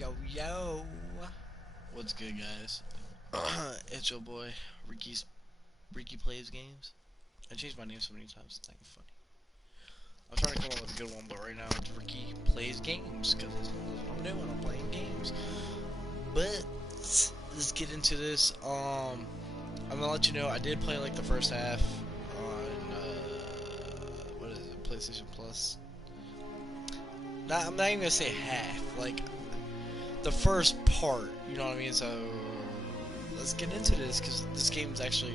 Yo, yo. What's good, guys? It's your boy, Ricky Plays Games. I changed my name so many times, it's not even funny. I'm trying to come up with a good one, but right now it's Ricky Plays Games, because that's what I'm doing, I'm playing games. But, let's get into this. I'm gonna let you know, I did play like the first half on, what is it, PlayStation Plus? I'm not even gonna say half, like, the first part, you know what I mean? So let's get into this because this game's actually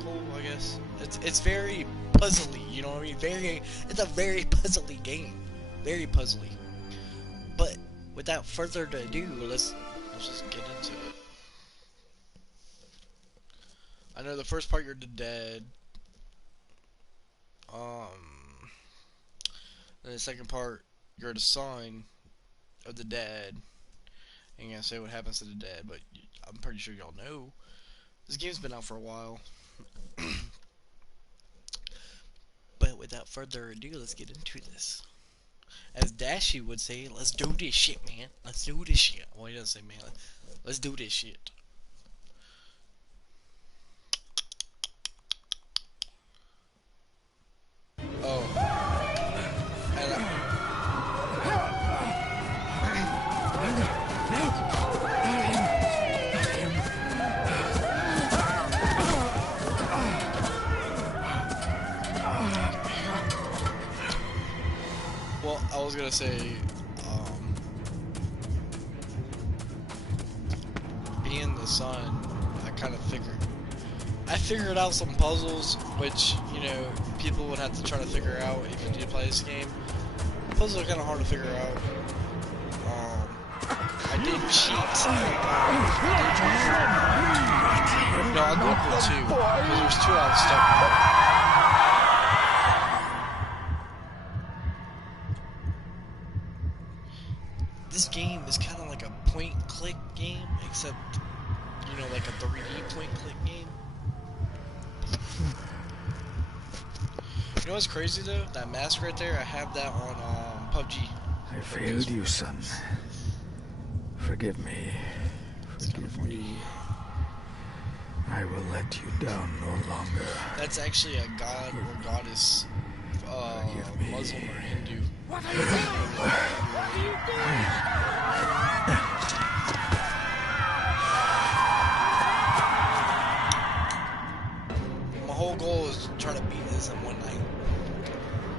cool, I guess. It's very puzzly, you know what I mean? It's a very puzzly game, very puzzly. But without further ado, let's just get into it. I know the first part you're the dead. Then the second part you're the son of the dead. I ain't gonna say what happens to the dead, but I'm pretty sure y'all know. This game's been out for a while. But without further ado, let's get into this. As Dashi would say, let's do this shit, man. Let's do this shit. Well, he doesn't say man. Let's do this shit. Oh. Well, I was gonna say, being the son, I figured out some puzzles, which, you know, people would have to try to figure out if you do play this game. Puzzles are kind of hard to figure out. I did cheat. No, I Googled two, because there's two I was stuck on. This game is kind of like a point-click game, except, you know, like a 3D point-click game. You know what's crazy though? That mask right there, I have that on PUBG. I failed you, son. Forgive me. Forgive me. I will let you down no longer. That's actually a god or goddess, Muslim or Hindu. What are you doing? What are you doing? My whole goal is to try to beat this in one night.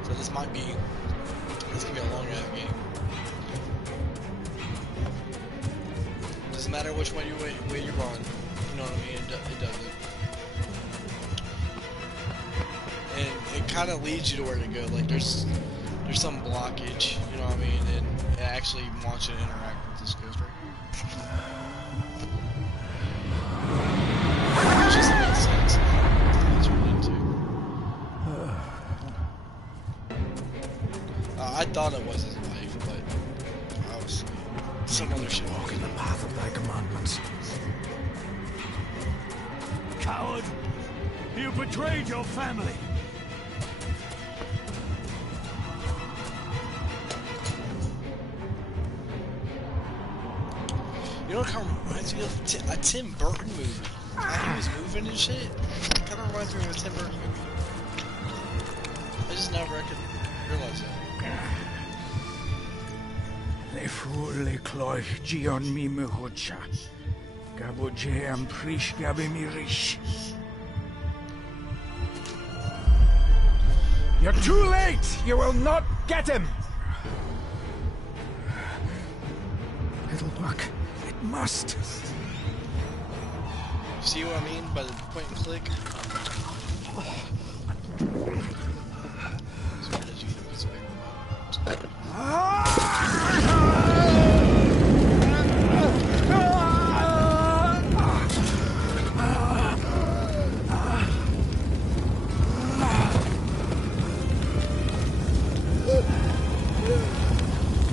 So this gonna be a long ass game. Doesn't matter which way you run. You know what I mean? It doesn't. And it kind of leads you to where to go. Like there's some blockage, you know what I mean? And it actually wants you to interact with this ghost right here. It just makes sense. That's what it into. I thought it was his wife, but obviously some other shit. Walk in the path of thy commandments. Coward! You betrayed your family! You know what kind of reminds me of? A Tim Burton movie. How he was moving and shit. Kind of reminds me of a Tim Burton movie. I just never realized that. Le fulle cloich gion mi mehocha. Gaboje am prish gabe mi rish. You're too late! You will not get him! It'll work. It must. See what I mean by the point and click?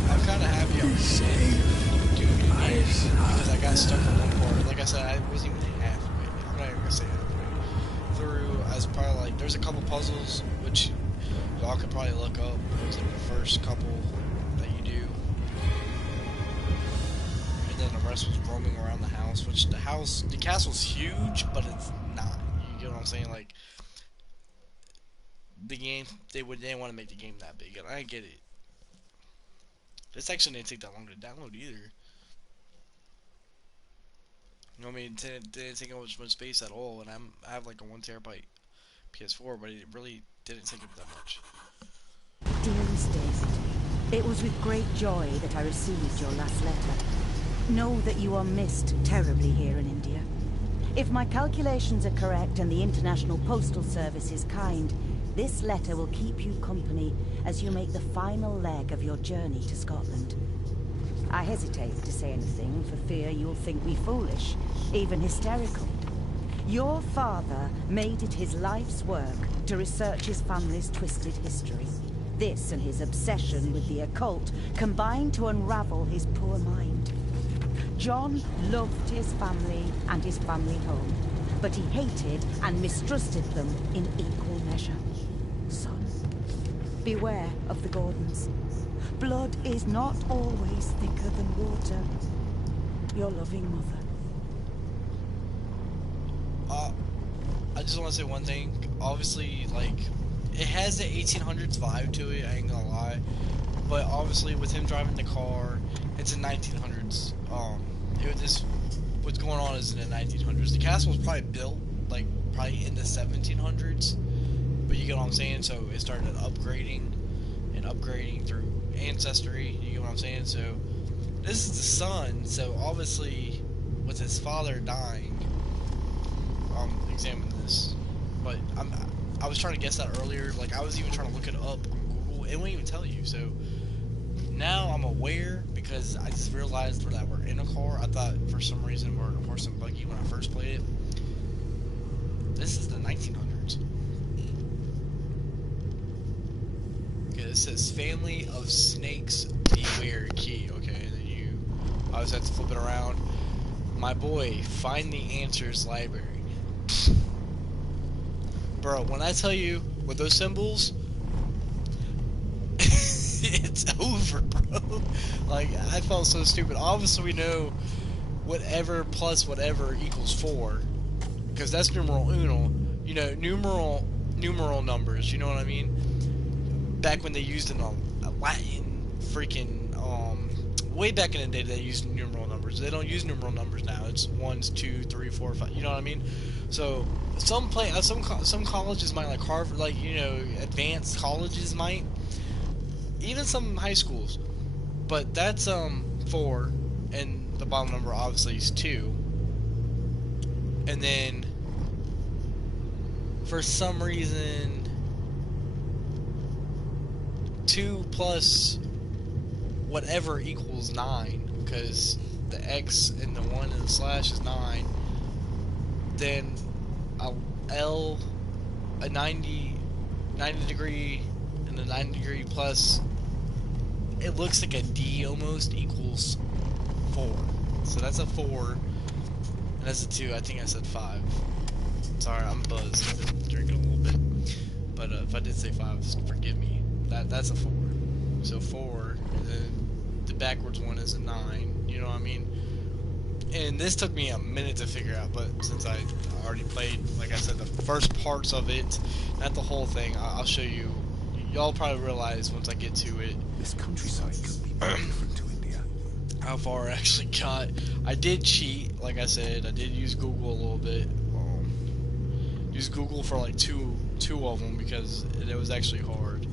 I'm kind of happy I'm doing because I got stuck on one part. Like I said, I wasn't even halfway. I'm not even gonna say halfway through. I was probably like, there's a couple puzzles which y'all could probably look up. It was like the first couple that you do. rest was roaming around the house, which the castle's huge, but it's not. You get what I'm saying? Like, the game, they didn't want to make the game that big, and I get it. This actually didn't take that long to download either. You know what I mean? It didn't take up much space at all, and I have like a 1 TB PS4, but it really didn't take up that much. Dearest David, it was with great joy that I received your last letter. Know that you are missed terribly here in India. If my calculations are correct and the International Postal Service is kind, this letter will keep you company as you make the final leg of your journey to Scotland. I hesitate to say anything for fear you'll think me foolish, even hysterical. Your father made it his life's work to research his family's twisted history. This and his obsession with the occult combined to unravel his poor mind. John loved his family and his family home, but he hated and mistrusted them in equal measure. Son, beware of the Gordons. Blood is not always thicker than water. Your loving mother. I just want to say one thing. Obviously, like, it has the 1800s vibe to it, I ain't gonna lie. But obviously, with him driving the car, it's in 1900s. What's going on is in the 1900s. The castle was probably built, like, probably in the 1700s. But you get what I'm saying? So it started upgrading and upgrading through ancestry. You get what I'm saying? So this is the son. So obviously, with his father dying, examine this. But I was trying to guess that earlier. Like, I was even trying to look it up on Google. It won't even tell you. So now I'm aware because I just realized that we're in a car. I thought for some reason we're in a horse and buggy when I first played it. This is the 1900s. Okay, this says Family of Snakes Beware Key. Okay, and then you always have to flip it around. My boy, find the answers library. Bro, when I tell you with those symbols, it's over, bro. Like, I felt so stupid. Obviously, we know whatever plus whatever equals 4, because that's numeral uno. You know, numeral numbers. You know what I mean? Back when they used in a Latin freaking way back in the day, they used numeral numbers. They don't use numeral numbers now. It's 1s, 2, 3, 4, 5. You know what I mean? So some colleges might, like Harvard, like, you know, advanced colleges might, even some high schools. But that's 4, and the bottom number obviously is 2. And then for some reason 2 plus whatever equals 9, because the X and the 1 and the slash is 9. Then a 90 degree and a 90 degree plus, it looks like a D almost, equals 4. So that's a 4, and that's a 2. I think I said 5. Sorry, I'm buzzed. I've been drinking a little bit. But if I did say 5, forgive me. That's a 4. So 4, and then the backwards one is a 9. You know what I mean? And this took me a minute to figure out, but since I already played, like I said, the first parts of it, not the whole thing, I'll show you. Y'all probably realize once I get to it. This countryside could be very different to India. How far I actually got. I did cheat, like I said. I did use Google a little bit. Use Google for like two of them because it was actually hard.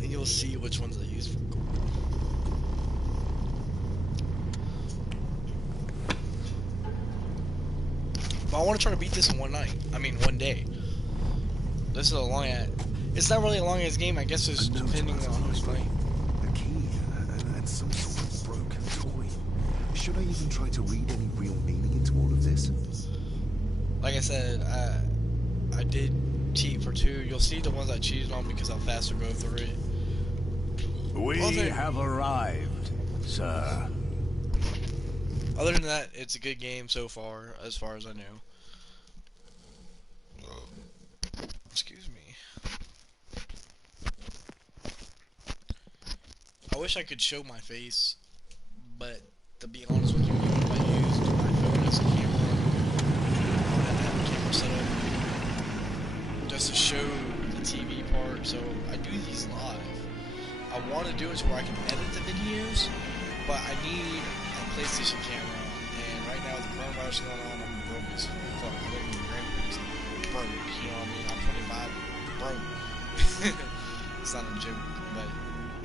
And you'll see which ones I use for Google. But I want to try to beat this in one night. I mean, one day. This is a long. It's not really a long ass game. I guess it's depending on who's playing. A key and some sort of broken toy. Should I even try to read any real meaning into all of this? Like I said, I did cheat for 2. You'll see the ones I cheated on because I'll faster go through it. We have arrived, sir. Other than that, it's a good game so far as I know. Excuse me. wish I could show my face, but to be honest with you, if I used my phone as a camera, I would have to have a camera set up just to show the TV part. So I do these live. I want to do it to where I can edit the videos, but I need a PlayStation camera. And right now with the coronavirus going on, I'm broke as fuck. I live in the grandparents. Broke, you know what I mean? I'm 25, broke. It's not a joke, but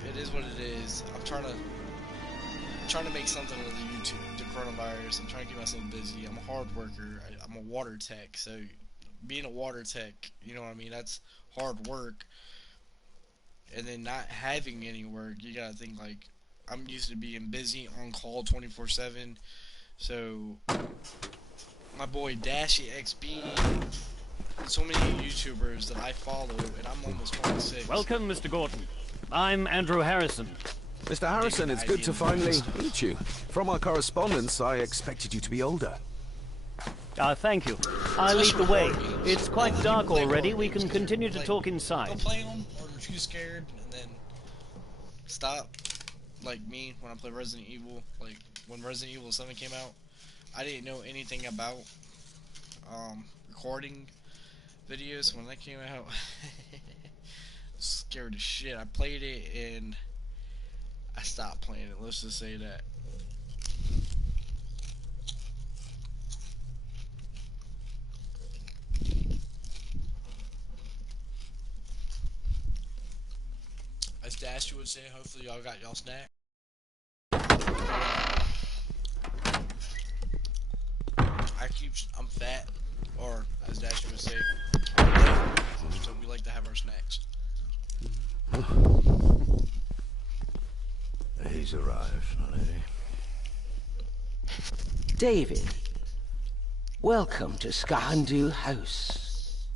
it is what it is. I'm trying to make something with the YouTube, the coronavirus. I'm trying to keep myself busy. I'm a hard worker. I'm a water tech, so being a water tech, you know what I mean? That's hard work. And then not having any work, you gotta think like I'm used to being busy on call 24/7. So my boy Dashy XB, so many YouTubers that I follow, and I'm almost 26. Welcome, Mr. Gordon. I'm Andrew Harrison. Mr. Harrison, it's good to finally meet you. From our correspondence, I expected you to be older. Thank you. I'll lead the way. It's quite dark already. We can continue to talk Don't inside. play them, or you're too scared, and then stop. Like me, when I play Resident Evil, like when Resident Evil 7 came out, I didn't know anything about recording videos. When that came out, scared as shit. I played it and I stopped playing it. Let's just say that. As Dashy would say, hopefully y'all got y'all snack. I'm fat, or as Dashy would say, so we like to have our snacks. He's arrived, lady. David, welcome to Skahandu House.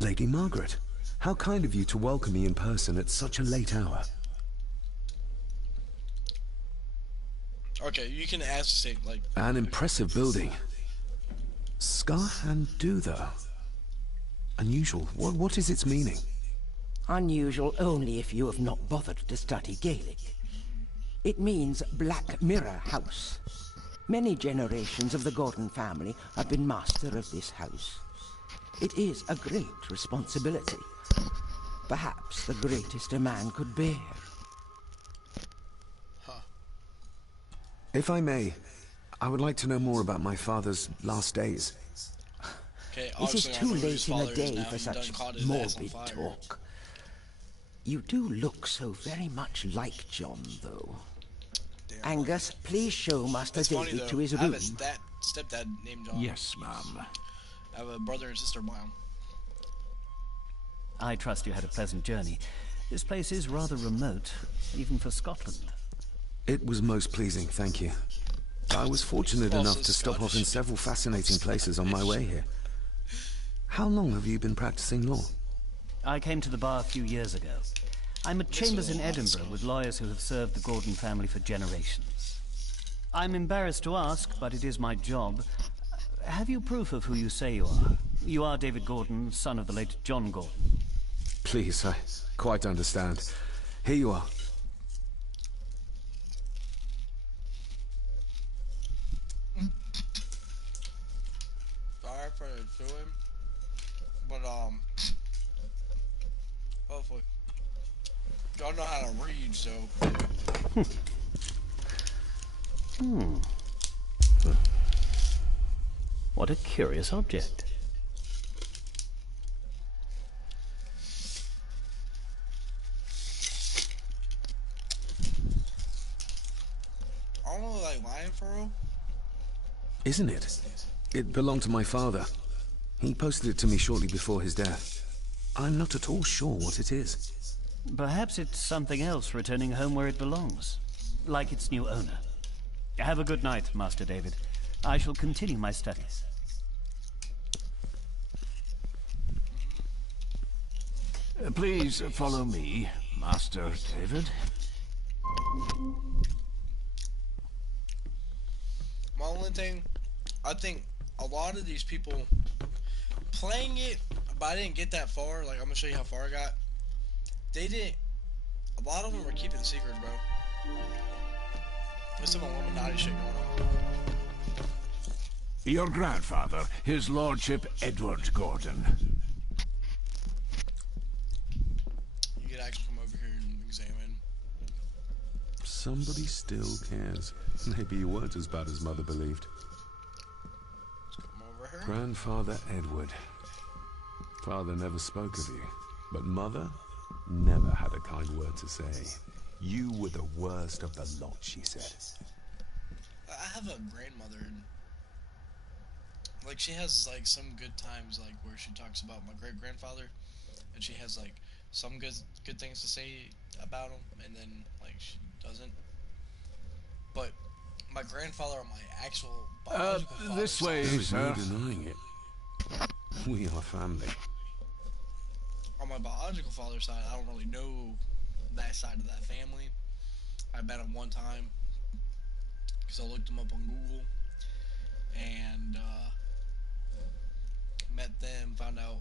Lady Margaret, how kind of you to welcome me in person at such a late hour. Okay, you can ask the same, like... An impressive building. Skahandu, though. Unusual. What is its meaning? Unusual only if you have not bothered to study Gaelic. It means Black Mirror House. Many generations of the Gordon family have been master of this house. It is a great responsibility. Perhaps the greatest a man could bear. If I may, I would like to know more about my father's last days. Okay, It is obviously I too know who late his in the father is day now. for He done such caught his ass on morbid fire. talk. You do look so very much like John, though. Damn. Angus, please show Master It's funny David though, to his I have room. a stepdad named John. Yes, ma'am. I have a brother and sister of mine. I trust you had a pleasant journey. This place is rather remote, even for Scotland. It was most pleasing, thank you. I was fortunate Also enough to stop off in Scottish. several fascinating places on my way here. How long have you been practicing law? I came to the bar a few years ago. I'm at Chambers in Edinburgh with lawyers who have served the Gordon family for generations. I'm embarrassed to ask, but it is my job. Have you proof of who you say you are? You are David Gordon, son of the late John Gordon. Please, I quite understand. Here you are. Sorry for the chewing, but hopefully y'all know how to read, so. What a curious object. I don't know, like lion furrow. Isn't it? It belonged to my father. He posted it to me shortly before his death. I'm not at all sure what it is. Perhaps it's something else returning home where it belongs, like its new owner. Have a good night, Master David. I shall continue my studies. Please follow me, Master David. My only thing, I think a lot of these people playing it, but I didn't get that far. Like, I'm gonna show you how far I got. They didn't A lot of them are keeping secret, bro. There's some Illuminati shit going on. Your grandfather, his lordship Edward Gordon. You could actually come over here and examine. Somebody still cares. Maybe you weren't as bad as Mother believed. Let's come over here. Grandfather Edward. Father never spoke of you, but Mother never had a kind word to say. You were the worst of the lot, she said. I have a grandmother, and like she has like some good times, like where she talks about my great grandfather, and she has like some good things to say about him, and then like she doesn't. But my grandfather on my actual biological father's This way, There is no sir. denying it. We are family. on my biological father's side, I don't really know that side of that family. I met him one time because I looked him up on Google and met them, found out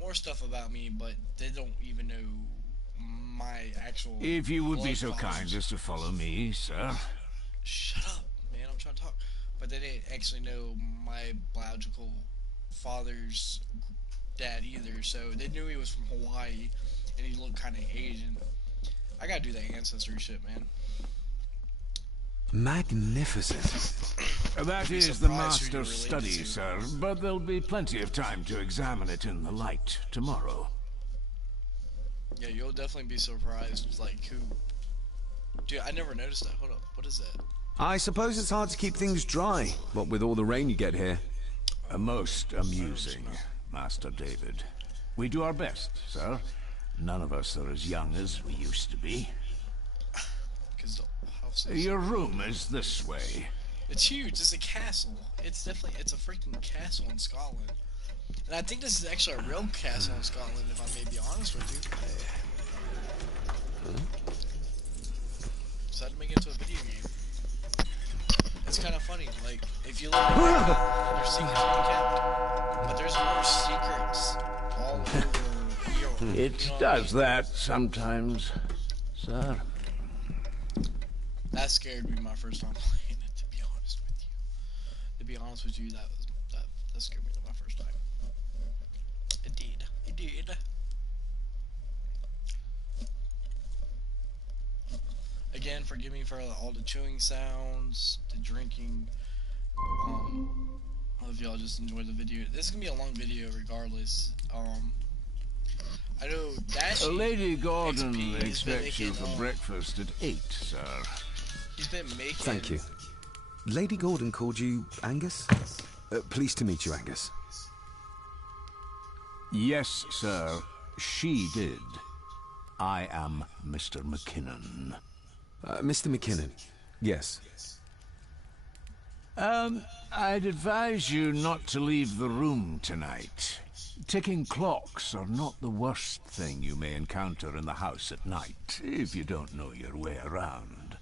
more stuff about me, but they don't even know my actual. If you would be blood so fathers. kind as to follow me, sir. Shut up, man! I'm trying to talk. But they didn't actually know my biological father's dad either, so they knew he was from Hawaii, and he looked kind of Asian. I gotta do that ancestry shit, man. Magnificent. That be is the surprised who you're master's related study, to. sir, but there'll be plenty of time to examine it in the light tomorrow. Yeah, you'll definitely be surprised, like, who... Dude, I never noticed that. Hold up, what is that? I suppose it's hard to keep things dry, what with all the rain you get here. Most amusing, Master David. We do our best, sir. None of us are as young as we used to be. Because the house is... Your room is this way. It's huge, it's a castle. It's definitely, it's a freaking castle in Scotland. And I think this is actually a real castle in Scotland, if I may be honest with you. Decided to make it into a video game. It's kind of funny, like, if you look at it, there's secrets being kept, but there's more secrets all over Europe. It You know what I does mean? that sometimes, sir. That scared me my first time playing it, to be honest with you. To be honest with you, that scared me my first time. It did. It did. Again, forgive me for all the chewing sounds, the drinking. I hope y'all just enjoyed the video. This is gonna be a long video regardless. I know Dashie, Lady Gordon XP has been expects you making, for breakfast at 8, sir. he's been making... Thank you. Lady Gordon called you Angus? Pleased to meet you, Angus. Yes, sir. She did. I am Mr. McKinnon. Mr. McKinnon. Yes. I'd advise you not to leave the room tonight. Ticking clocks are not the worst thing you may encounter in the house at night, if you don't know your way around.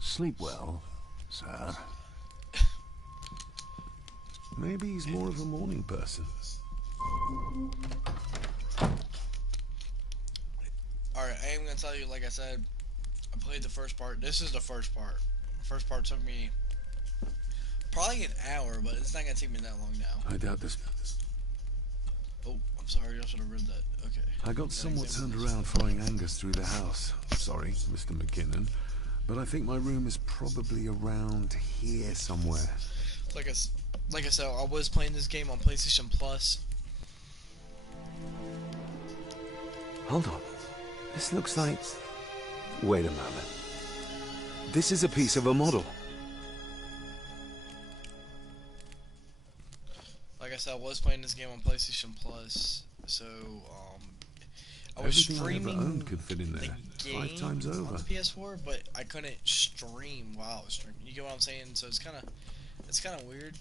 Sleep well, sir. Maybe he's more of a morning person. Alright, I am gonna tell you, like I said, I played the first part. This is the first part. The first part took me probably an hour, but it's not gonna take me that long now. I doubt this. Oh, I'm sorry, I should have read that. Okay. I got somewhat turned around following Angus through the house. Sorry, Mr. McKinnon. But I think my room is probably around here somewhere. Like I said, I was playing this game on PlayStation Plus. Hold on. This looks like... Wait a moment. This is a piece of a model. Like I said, I was playing this game on PlayStation Plus, so I was Everything I ever streaming owned could fit in the there. game 5 times on over. the PS4, but I couldn't stream while I was streaming. You get what I'm saying? So it's kind of weird.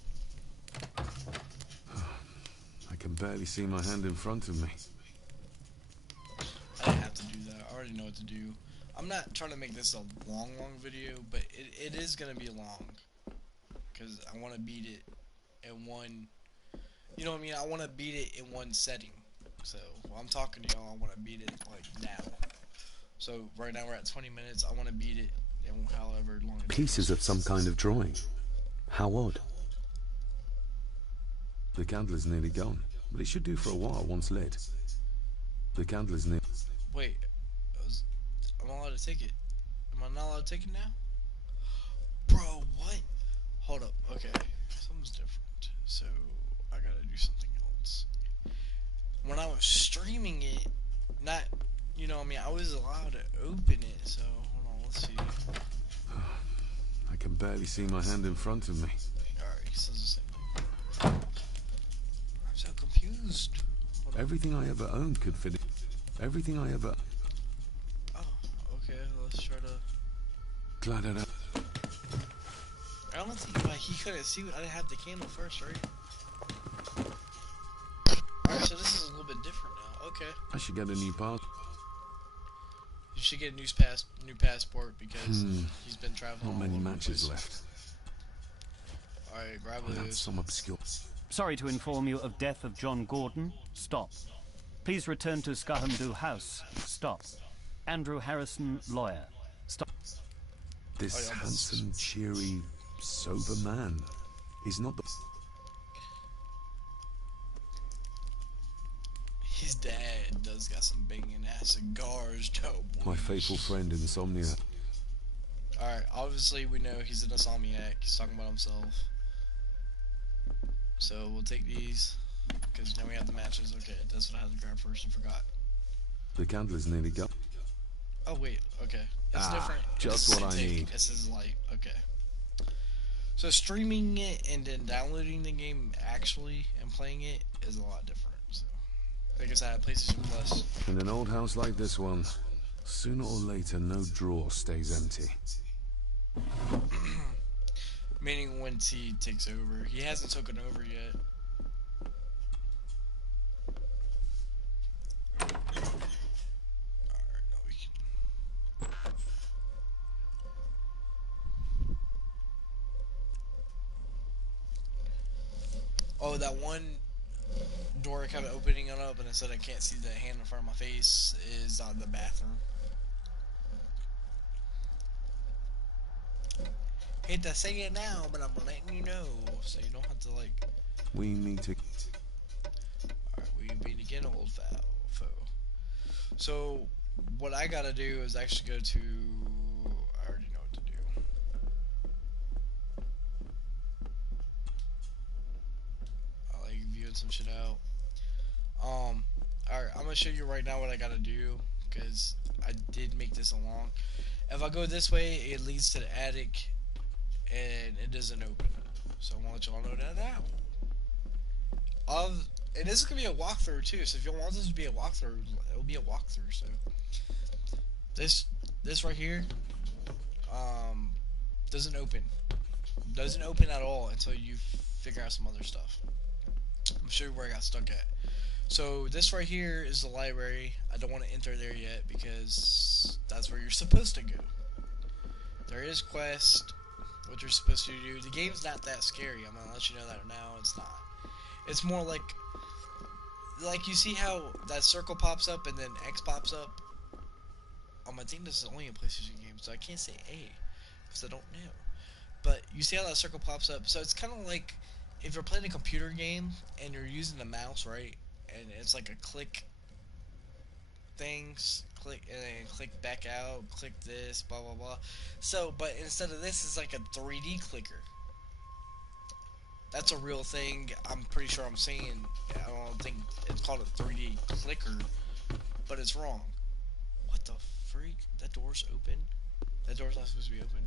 I can barely see my hand in front of me. I didn't have to do that. I already know what to do. I'm not trying to make this a long video, but it is gonna be long, because I want to beat it in one. You know what I mean? I want to beat it in one setting. So while I'm talking to y'all, I want to beat it like now. So right now we're at 20 minutes. I want to beat it in however long it Pieces of some kind of drawing. How odd. The candle is nearly gone, but it should do for a while once lit. The candle is near. Wait, I'm allowed to take it. Am I not allowed to take it now? Bro, what? Hold up. Okay, something's different. So I gotta do something else. When I was streaming it, not, you know, I mean, I was allowed to open it. So hold on, let's see. I can barely see my hand in front of me. Alright, he says the same thing. I'm so confused. Hold on. Everything I ever owned could fit it. Everything I ever. Oh, okay. Let's try to. Glad I don't. I don't think like he couldn't see. I didn't have the candle first, right? Alright, so this is a little bit different now. Okay. I should get a new pass. You should get a new passport because he's been traveling. Not all many over the matches place. left. Alright, grab That's those. some obscure. Sorry to inform you of death of John Gordon. Stop. Please return to Skahamdu House. Stop. Andrew Harrison, lawyer. Stop. This Oh, yeah, handsome, cheery, sober man. He's not the. His dad does got some banging ass cigars, though. My faithful friend Insomnia. Alright, obviously we know he's an insomniac. He's talking about himself. So we'll take these. Because now we have the matches. Okay, that's what I had to grab first and forgot. The candle is nearly gone. Oh, wait. Okay. It's Ah, different. just It's what I Cintiq. need. This is light. Okay. So streaming it and then downloading the game actually and playing it is a lot different. So, like I said, PlayStation Plus. In an old house like this one, sooner or later, no drawer stays empty. Meaning when T takes over. He hasn't taken over yet. Alright, now we can. Oh, that one door I kept opening it up and it said I can't see the hand in front of my face is on the bathroom. Hate to say it now, but I'm letting you know, so you don't have to like. We need to. Alright, we meet again, old foe. So, what I gotta do is actually go to. I already know what to do. I like viewing some shit out. Alright, I'm gonna show you right now what I gotta do, because I did make this along. If I go this way, it leads to the attic, and it doesn't open. So I want to let y'all know that now. And this is gonna be a walkthrough too. So if you want this to be a walkthrough, it'll be a walkthrough. So this right here, doesn't open. Doesn't open at all until you figure out some other stuff. I'm sure where I got stuck at. So this right here is the library. I don't want to enter there yet because that's where you're supposed to go. There is quest, what you're supposed to do. The game's not that scary. I'm gonna let you know that now. It's not. It's more like you see how that circle pops up and then X pops up. I think this is only a PlayStation game, so I can't say A because I don't know. But you see how that circle pops up. So it's kind of like if you're playing a computer game and you're using the mouse, right? And it's like a click things, click and then click back out, click this, blah blah blah. So, but instead of this, it's like a 3D clicker. That's a real thing. I'm pretty sure I'm saying. I don't think it's called a 3D clicker, but it's wrong. What the freak? That door's open. That door's not supposed to be open.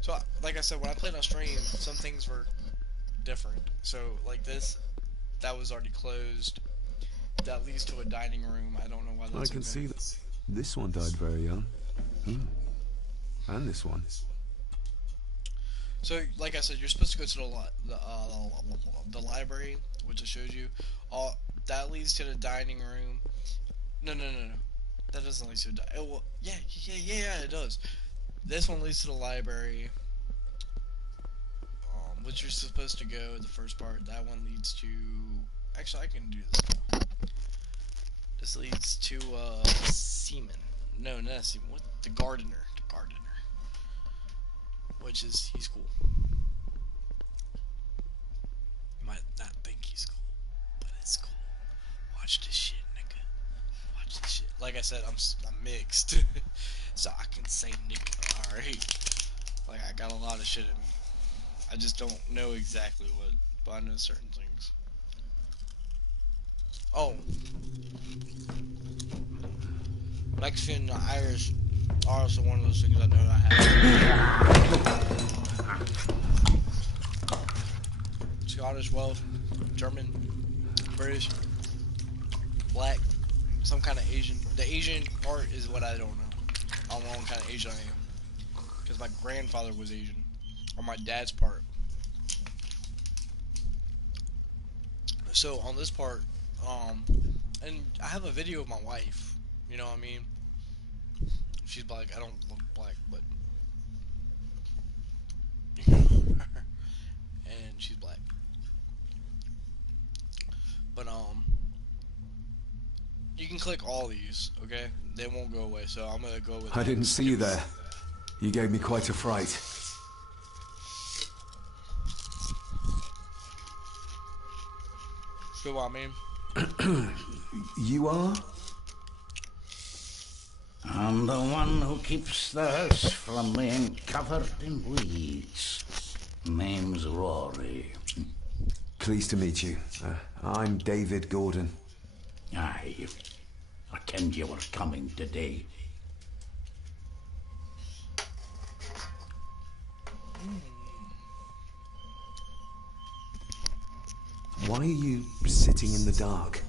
So, like I said, when I played on stream, some things were different. So, like this, that was already closed. That leads to a dining room. I don't know why that's I can open. see that. This one died very young. And this one. So, like I said, you're supposed to go to the library, which I showed you. That leads to the dining room. No. That doesn't lead to the well, yeah, it does. This one leads to the library, which you're supposed to go, the first part. That one leads to... Actually, I can do this now. This leads to, Seaman. no, that's even what the gardener, which is he's cool. You might not think he's cool, but it's cool. Watch this shit, nigga. Watch this shit. Like I said, I'm mixed, so I can say nigga. All right, like I got a lot of shit in me. I just don't know exactly what, but I know certain things. Oh, Mexican and Irish are also one of those things I know I have. Scottish, Welsh, German, British, black, some kind of Asian. The Asian part is what I don't know. I don't know what kind of Asian I am. Because my grandfather was Asian. Or my dad's part. So on this part, and I have a video of my wife. You know what I mean? She's black. I don't look black, but and she's black. But you can click all these, okay? They won't go away. So I'm gonna go with. I didn't see you there. You gave me quite a fright. See what I mean? You are? I'm the one who keeps the house from being covered in weeds. Name's Rory. Pleased to meet you. I'm David Gordon. Aye. I kenned you were coming today. Why are you sitting in the dark?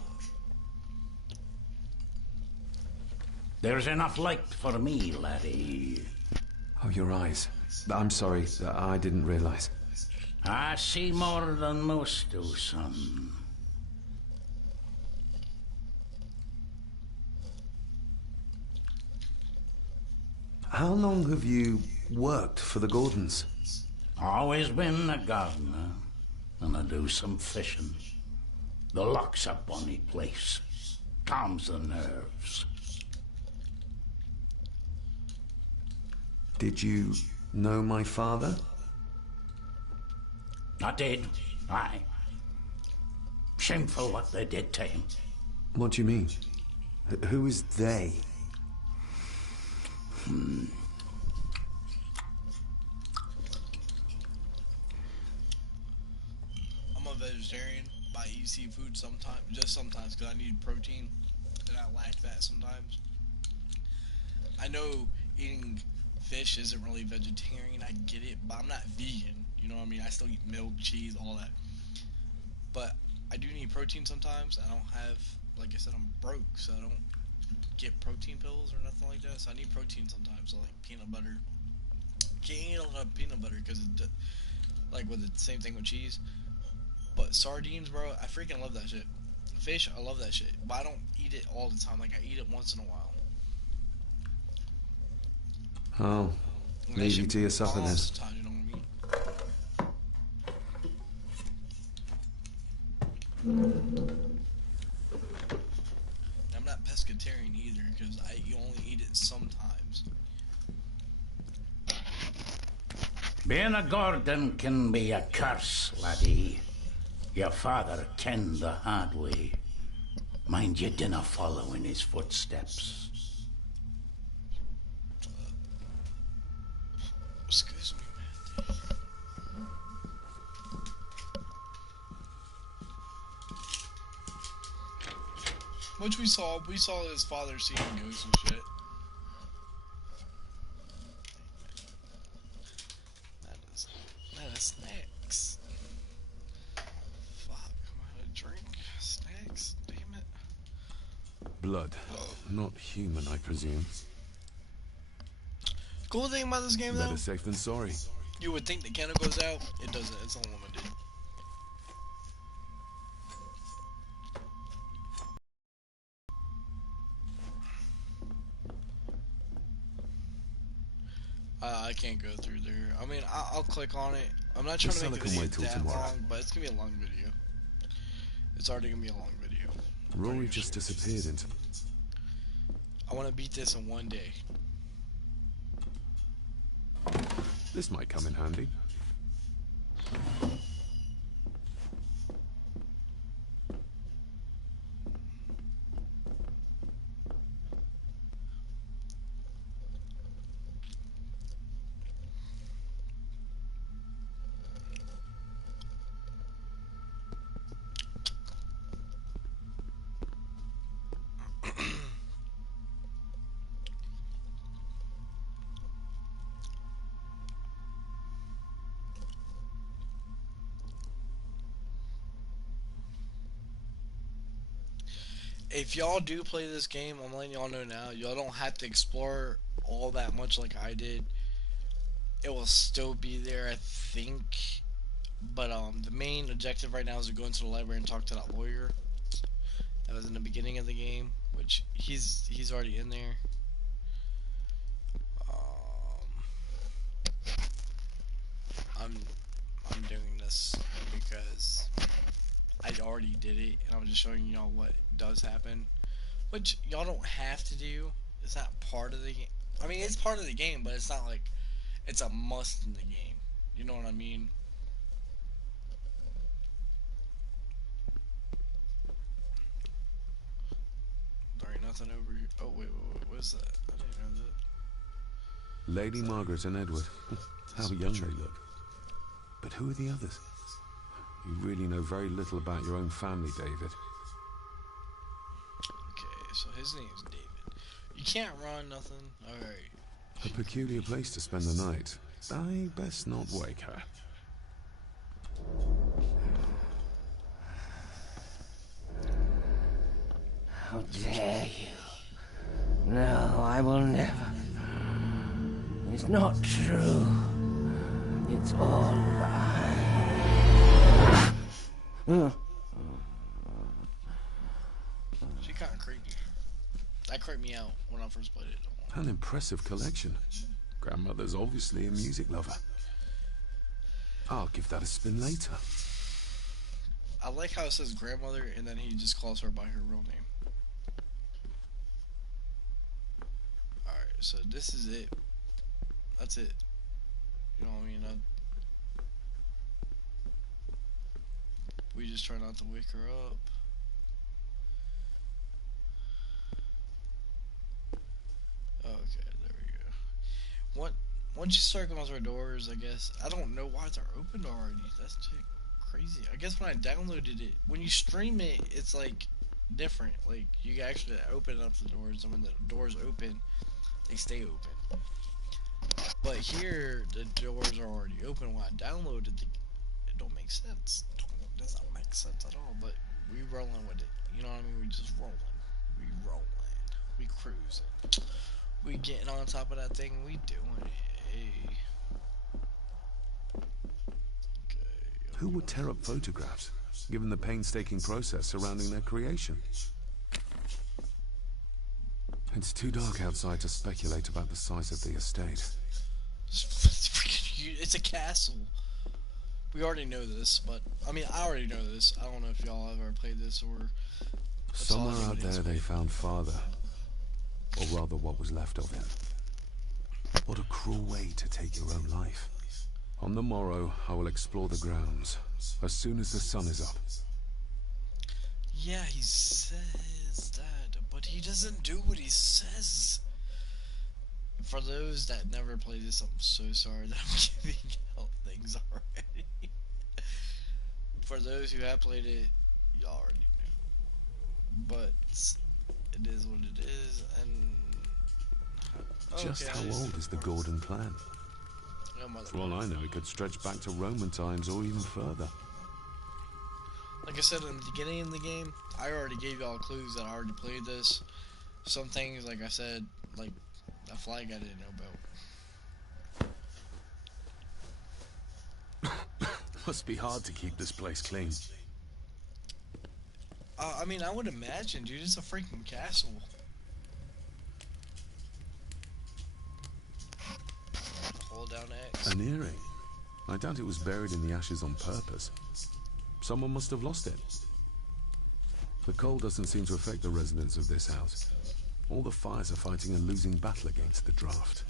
There's enough light for me, laddie. Oh, your eyes. I'm sorry, I didn't realize. I see more than most do, son. How long have you worked for the Gordons? Always been a gardener, and I do some fishing. The lock's a bonny place. Calms the nerves. Did you know my father? I did, aye. Shameful what they did to him. What do you mean? Who is they? I'm a vegetarian, but I eat seafood sometimes, just sometimes, because I need protein, and I lack that sometimes. I know eating fish isn't really vegetarian, I get it, but I'm not vegan, you know what I mean? I still eat milk, cheese, all that. But I do need protein sometimes. I don't have, like I said, I'm broke, so I don't get protein pills or nothing like that, so I need protein sometimes, so like peanut butter. Can't eat a lot of peanut butter because it's like with the same thing with cheese. But sardines, bro, I freaking love that shit. Fish, I love that shit, but I don't eat it all the time. Like I eat it once in a while. Oh, leave you to your supper then. Sometimes, you know what I mean? I'm not pescatarian either, because you only eat it sometimes. Being a Gordon can be a curse, laddie. Your father kenned the hard way. Mind you dinna follow in his footsteps. Excuse me, man. Which we saw his father seeing ghosts and shit. That is snacks. Fuck, I'm out of drink. Snacks, damn it. Blood. Not human, I presume. Cool thing about this game, though, Better safe than sorry. you would think the candle goes out. It doesn't. It's unlimited. I can't go through there. I mean, I'll click on it. I'm not trying to make the video that long, but it's gonna be a long video. It's already gonna be a long video. Rory just disappeared into... I want to beat this in one day. This might come in handy. If y'all do play this game, I'm letting y'all know now, y'all don't have to explore all that much like I did. It will still be there, I think. But the main objective right now is to go into the library and talk to that lawyer. That was in the beginning of the game, which he's already in there. I'm doing this because I already did it, and I'm just showing y'all what does happen, which y'all don't have to do. It's not part of the game. I mean, it's part of the game, but it's not like it's a must in the game. You know what I mean? There ain't nothing over here. Oh, wait, what is that? I didn't know that. Lady Margaret and Edward. How young they look. But who are the others? You really know very little about your own family, David. Okay, so his name's David. You can't run nothing. Alright. A peculiar place to spend the night. I best not wake her. How dare you? No, I will never. It's not true. It's all lies. She kind of creepy. That creeped me out when I first played it. An impressive collection. Grandmother's obviously a music lover. I'll give that a spin later. I like how it says grandmother and then he just calls her by her real name. Alright, so this is it. That's it. You know what I mean? We just try not to wake her up. Okay, there we go. Once you start going through our doors, I guess, I don't know why they're open already. That's crazy. I guess when I downloaded it, when you stream it, it's like different. Like you actually open up the doors, and when the doors open, they stay open. But here, the doors are already open. When I downloaded it, it don't make sense. It doesn't make sense at all. But we rolling with it. You know what I mean? We just rolling. We rolling. We cruising. We getting on top of that thing. We doing it. Hey. Okay. Who would tear up photographs, given the painstaking process surrounding their creation? It's too dark outside to speculate about the size of the estate. It's a castle. We already know this, but I mean, I already know this. I don't know if y'all ever played this or. Somewhere out there, they found father, or rather, what was left of him. What a cruel way to take your own life. On the morrow, I will explore the grounds as soon as the sun is up. Yeah, he says that, but he doesn't do what he says. For those that never played this, I'm so sorry that I'm giving out things already. For those who have played it, y'all already knew. But it is what it is, and... Just how old is the Gordon clan? For all I know, it could stretch back to Roman times or even further. Like I said in the beginning of the game, I already gave y'all clues that I already played this. Some things, like I said, like that flag I didn't know about. Must be hard to keep this place clean. I mean, I would imagine, dude, it's a freaking castle. Hold down X. An earring. I doubt it was buried in the ashes on purpose. Someone must have lost it. The cold doesn't seem to affect the residents of this house. All the fires are fighting a losing battle against the draft.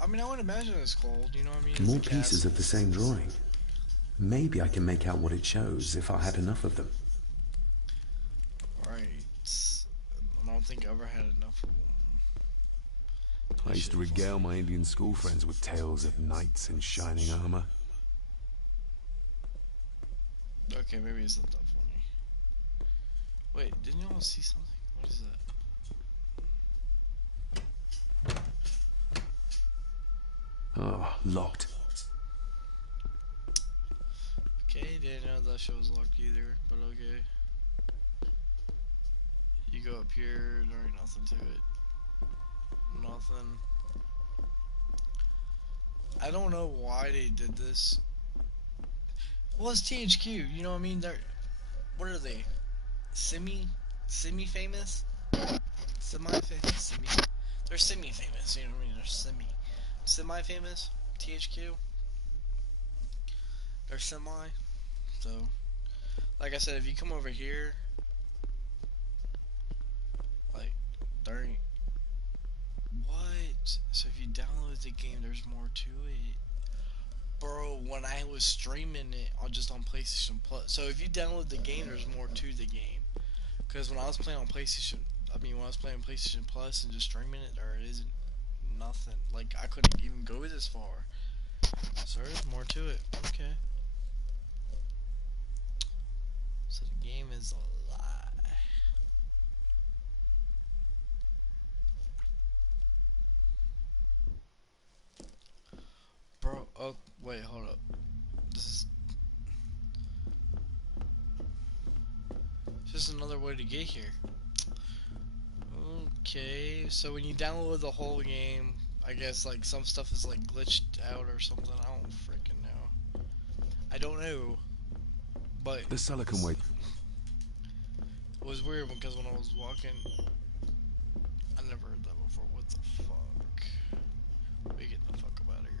I mean, I would imagine it's cold, you know what I mean? More pieces of the same drawing. Maybe I can make out what it shows if I had enough of them. Right. I don't think I ever had enough of them. I used to regale my Indian school friends with tales of knights in shining armor. Okay, maybe it's not that funny. Wait, didn't y'all see something? What is that? Oh, locked. Okay, didn't know that shit was locked either, but okay. You go up here, there ain't nothing to it. Nothing. I don't know why they did this. Well, it's THQ, you know what I mean? They're, what are they? Semi-famous? Semi-famous? They're semi-famous, you know what I mean? They're semi-famous? THQ? They're semi. So, like I said, if you come over here, like, there ain't. What? So if you download the game, there's more to it. Bro, when I was streaming it on PlayStation Plus. So if you download the game, there's more to the game. Because when I was playing on PlayStation, when I was playing PlayStation Plus and just streaming it, there isn't nothing. Like, I couldn't even go this far. So there's more to it. Okay. So the game is a lie. Bro, oh, wait, hold up. This is just another way to get here. Okay, so when you download the whole game, I guess like some stuff is like glitched out or something. I don't freaking know. I don't know. But the seller can wait. It was weird because when I was walking, I never heard that before. What the fuck? We get the fuck up out of here.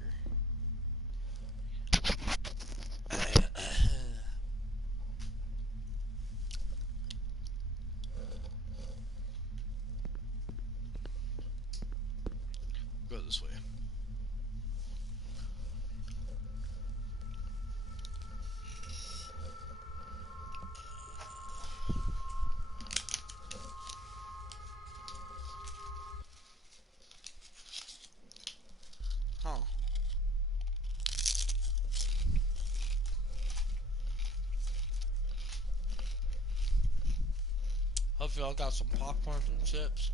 Go this way. Huh. Hopefully I got some popcorn and chips.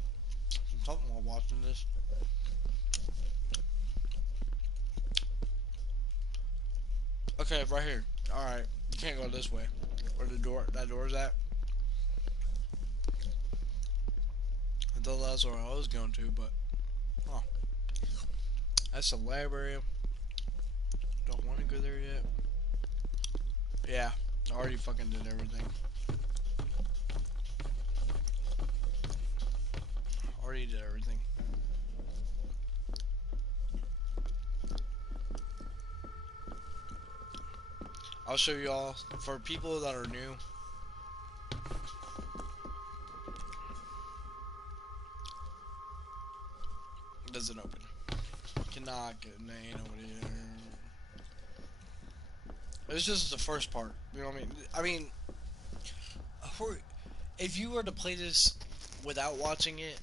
Some something while watching this. Okay, right here. Alright. You can't go this way. Where that door's at. I thought that's where I was going to, but oh. That's the library. Don't want to go there yet. Yeah, I already fucking did everything. Already did everything. I'll show you all, for people that are new. It doesn't open. Cannot get nobody there. It's just the first part, you know what I mean? If you were to play this without watching it,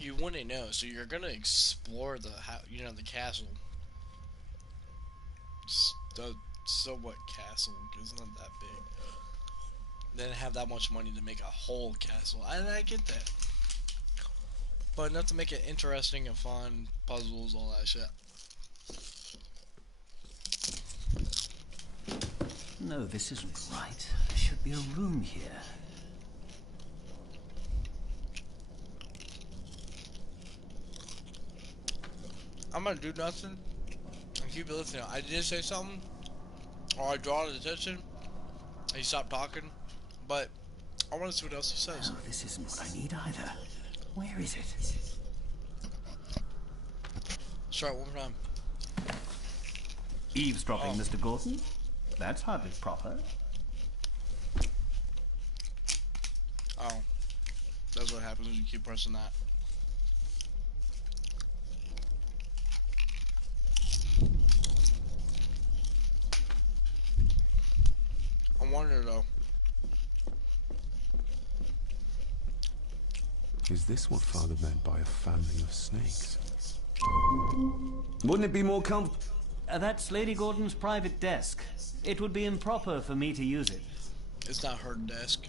you wouldn't know. So you're gonna explore the castle. So what castle? It's not that big. They didn't have that much money to make a whole castle, and I get that. But enough to make it interesting and fun, puzzles, all that shit. No, this isn't right. There should be a room here. I'm gonna do nothing and keep it listening. I did say something, or I draw his attention, and he stopped talking, but I want to see what else he says. No, this isn't what I need either. Where is it? Let's try it one more time. Eavesdropping, Mr. Gordon? That's hardly proper. Oh. That That's what happens when you keep pressing that. I wonder though. Is this what Father meant by a family of snakes? Wouldn't it be more That's Lady Gordon's private desk. It would be improper for me to use it. It's not her desk.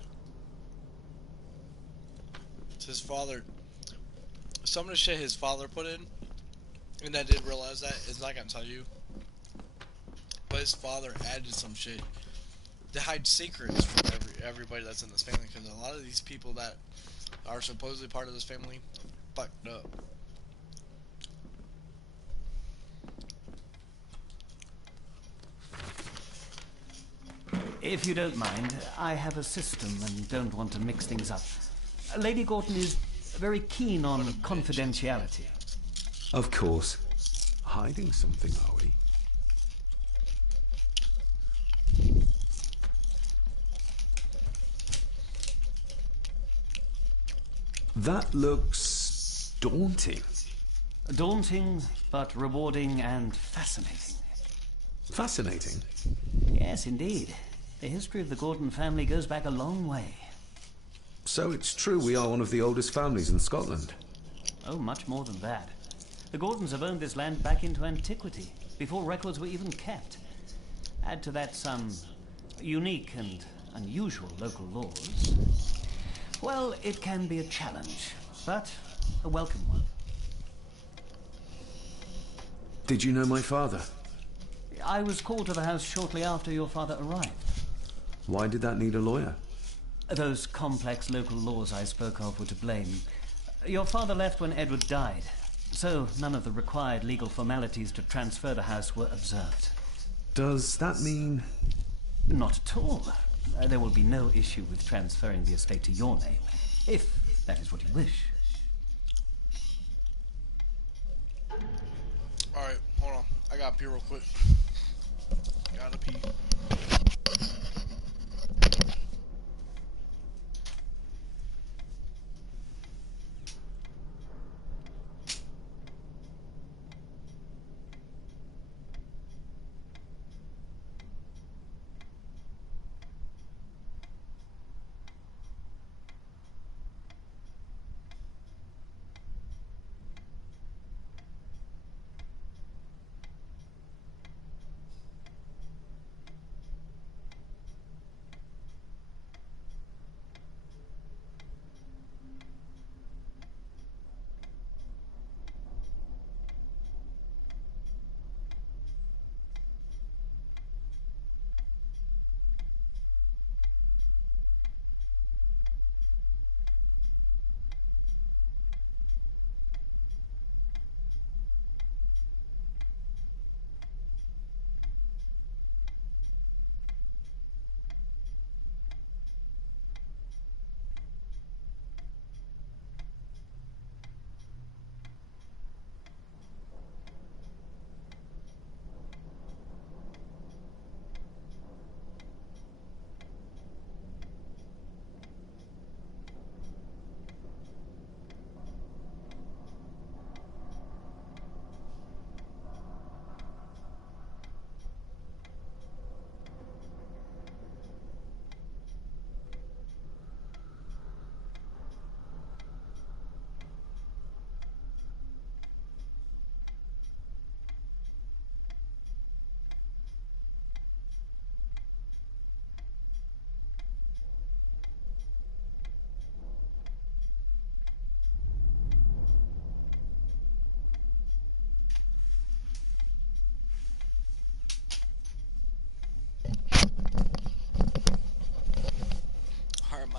It's his father. Some of the shit his father put in, and I did realize that, is not gonna tell you. But his father added some shit to hide secrets from everybody that's in this family, because a lot of these people that are supposedly part of this family fucked up. If you don't mind, I have a system and don't want to mix things up. Lady Gordon is very keen on confidentiality. Of course. Hiding something, are we? That looks daunting. Daunting, but rewarding and fascinating. Fascinating? Yes, indeed. The history of the Gordon family goes back a long way. So it's true we are one of the oldest families in Scotland? Oh, much more than that. The Gordons have owned this land back into antiquity, before records were even kept. Add to that some unique and unusual local laws. Well, it can be a challenge, but a welcome one. Did you know my father? I was called to the house shortly after your father arrived. Why did that need a lawyer? Those complex local laws I spoke of were to blame. Your father left when Edward died, so none of the required legal formalities to transfer the house were observed. Does that mean... Not at all. There will be no issue with transferring the estate to your name, if that is what you wish. Alright, hold on. I gotta pee real quick. Gotta pee.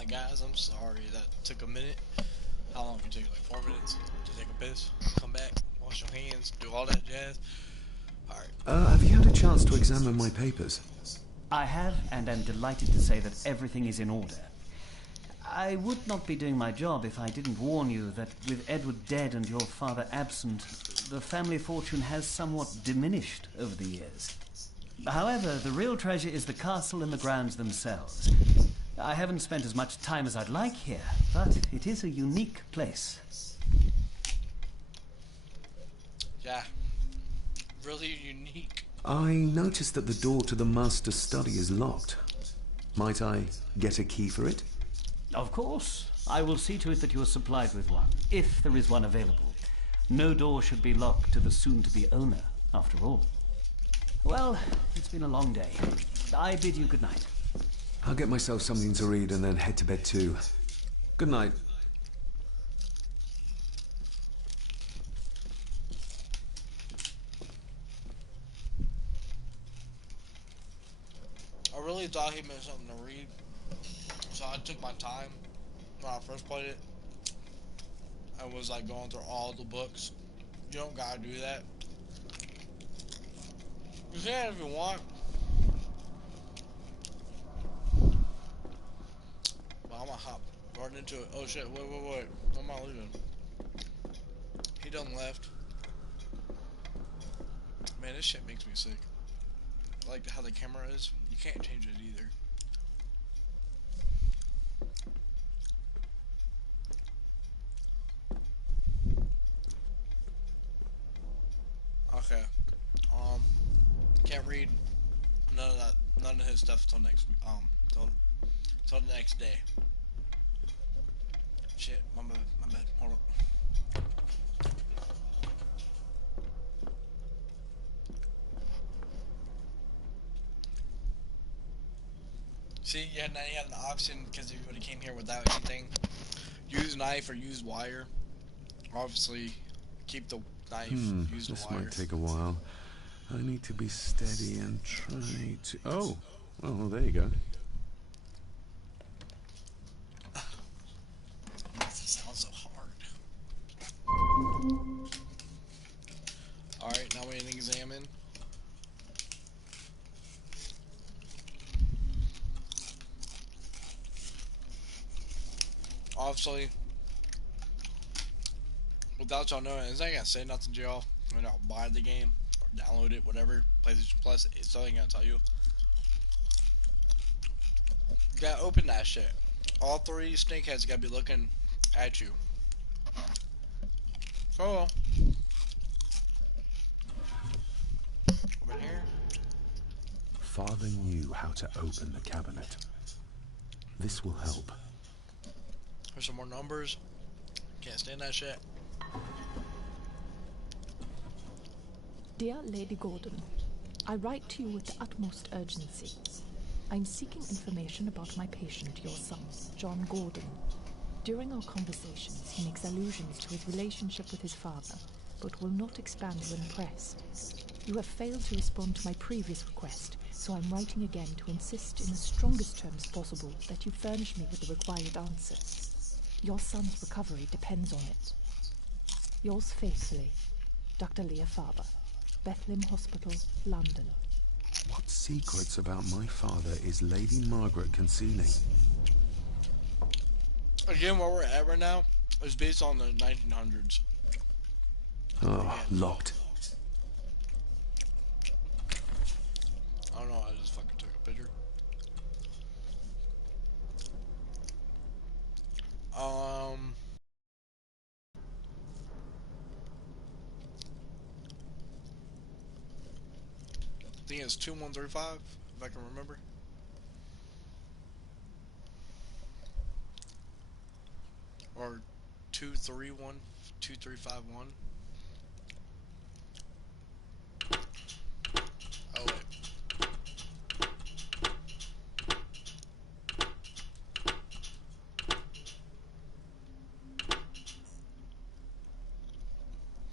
Guys, I'm sorry that took a minute. How long did it take? Like 4 minutes to take a piss, come back, wash your hands, do all that jazz. Alright. Have you had a chance to examine my papers? I have, and am delighted to say that everything is in order. I would not be doing my job if I didn't warn you that with Edward dead and your father absent, the family fortune has somewhat diminished over the years. However, the real treasure is the castle and the grounds themselves. I haven't spent as much time as I'd like here, but it is a unique place. Yeah. Really unique. I noticed that the door to the master's study is locked. Might I get a key for it? Of course. I will see to it that you are supplied with one, if there is one available. No door should be locked to the soon-to-be owner, after all. Well, it's been a long day. I bid you good night. I'll get myself something to read and then head to bed too. Good night. I really thought he meant something to read, so I took my time when I first played it. I was like going through all the books. You don't gotta do that. You can if you want. But I'm gonna hop right into it. Oh shit, wait. What am I leaving? He done left. Man, this shit makes me sick. I like how the camera is. You can't change it either. Okay. Can't read none of that, none of his stuff till next week. Till the next day. Shit, my bad. Hold up. See, yeah, now you have an option because everybody came here without anything. Use knife or use wire. Obviously, keep the knife. Use the This wire. might take a while. I need to be steady and try to... Oh, well, there you go. This sounds so hard. Alright, now we can examine. Obviously, without y'all knowing, it's not gonna say nothing to y'all when y'all buy the game or download it, whatever. PlayStation Plus, it's only gonna tell you. You gotta open that shit. All three snakeheads gotta be looking at you. So, over here. Father knew how to open the cabinet. This will help. There's some more numbers. Can't stand that shit. Dear Lady Gordon, I write to you with the utmost urgency. I'm seeking information about my patient, your son, John Gordon. During our conversations, he makes allusions to his relationship with his father, but will not expand when pressed. You have failed to respond to my previous request, so I'm writing again to insist in the strongest terms possible that you furnish me with the required answers. Your son's recovery depends on it. Yours faithfully, Dr. Leah Faber, Bethlehem Hospital, London. What secrets about my father is Lady Margaret concealing? Again, where we're at right now is based on the 1900s. Oh, locked. I don't know, I just fucking took a picture. I think it's 2135, if I can remember. Or 2351. Oh wait.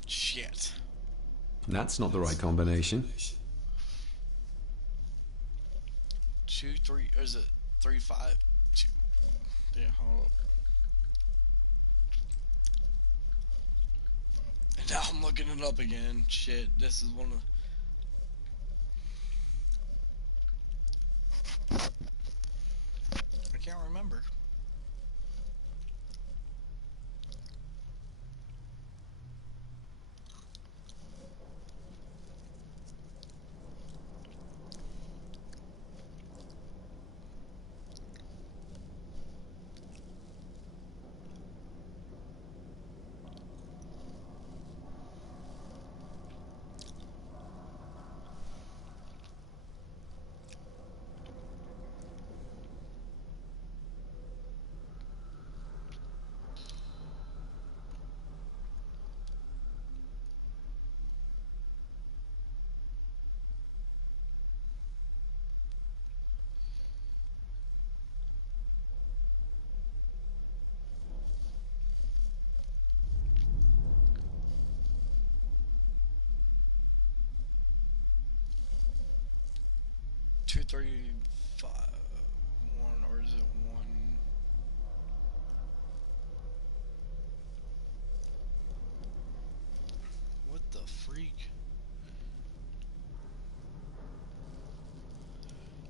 Shit. That's not the right combination. 2 3, or is it 3 5 2? Yeah, hold up. And now I'm looking it up again. Shit, this is one of. I can't remember. 3, 5, 1, or is it 1? What the freak?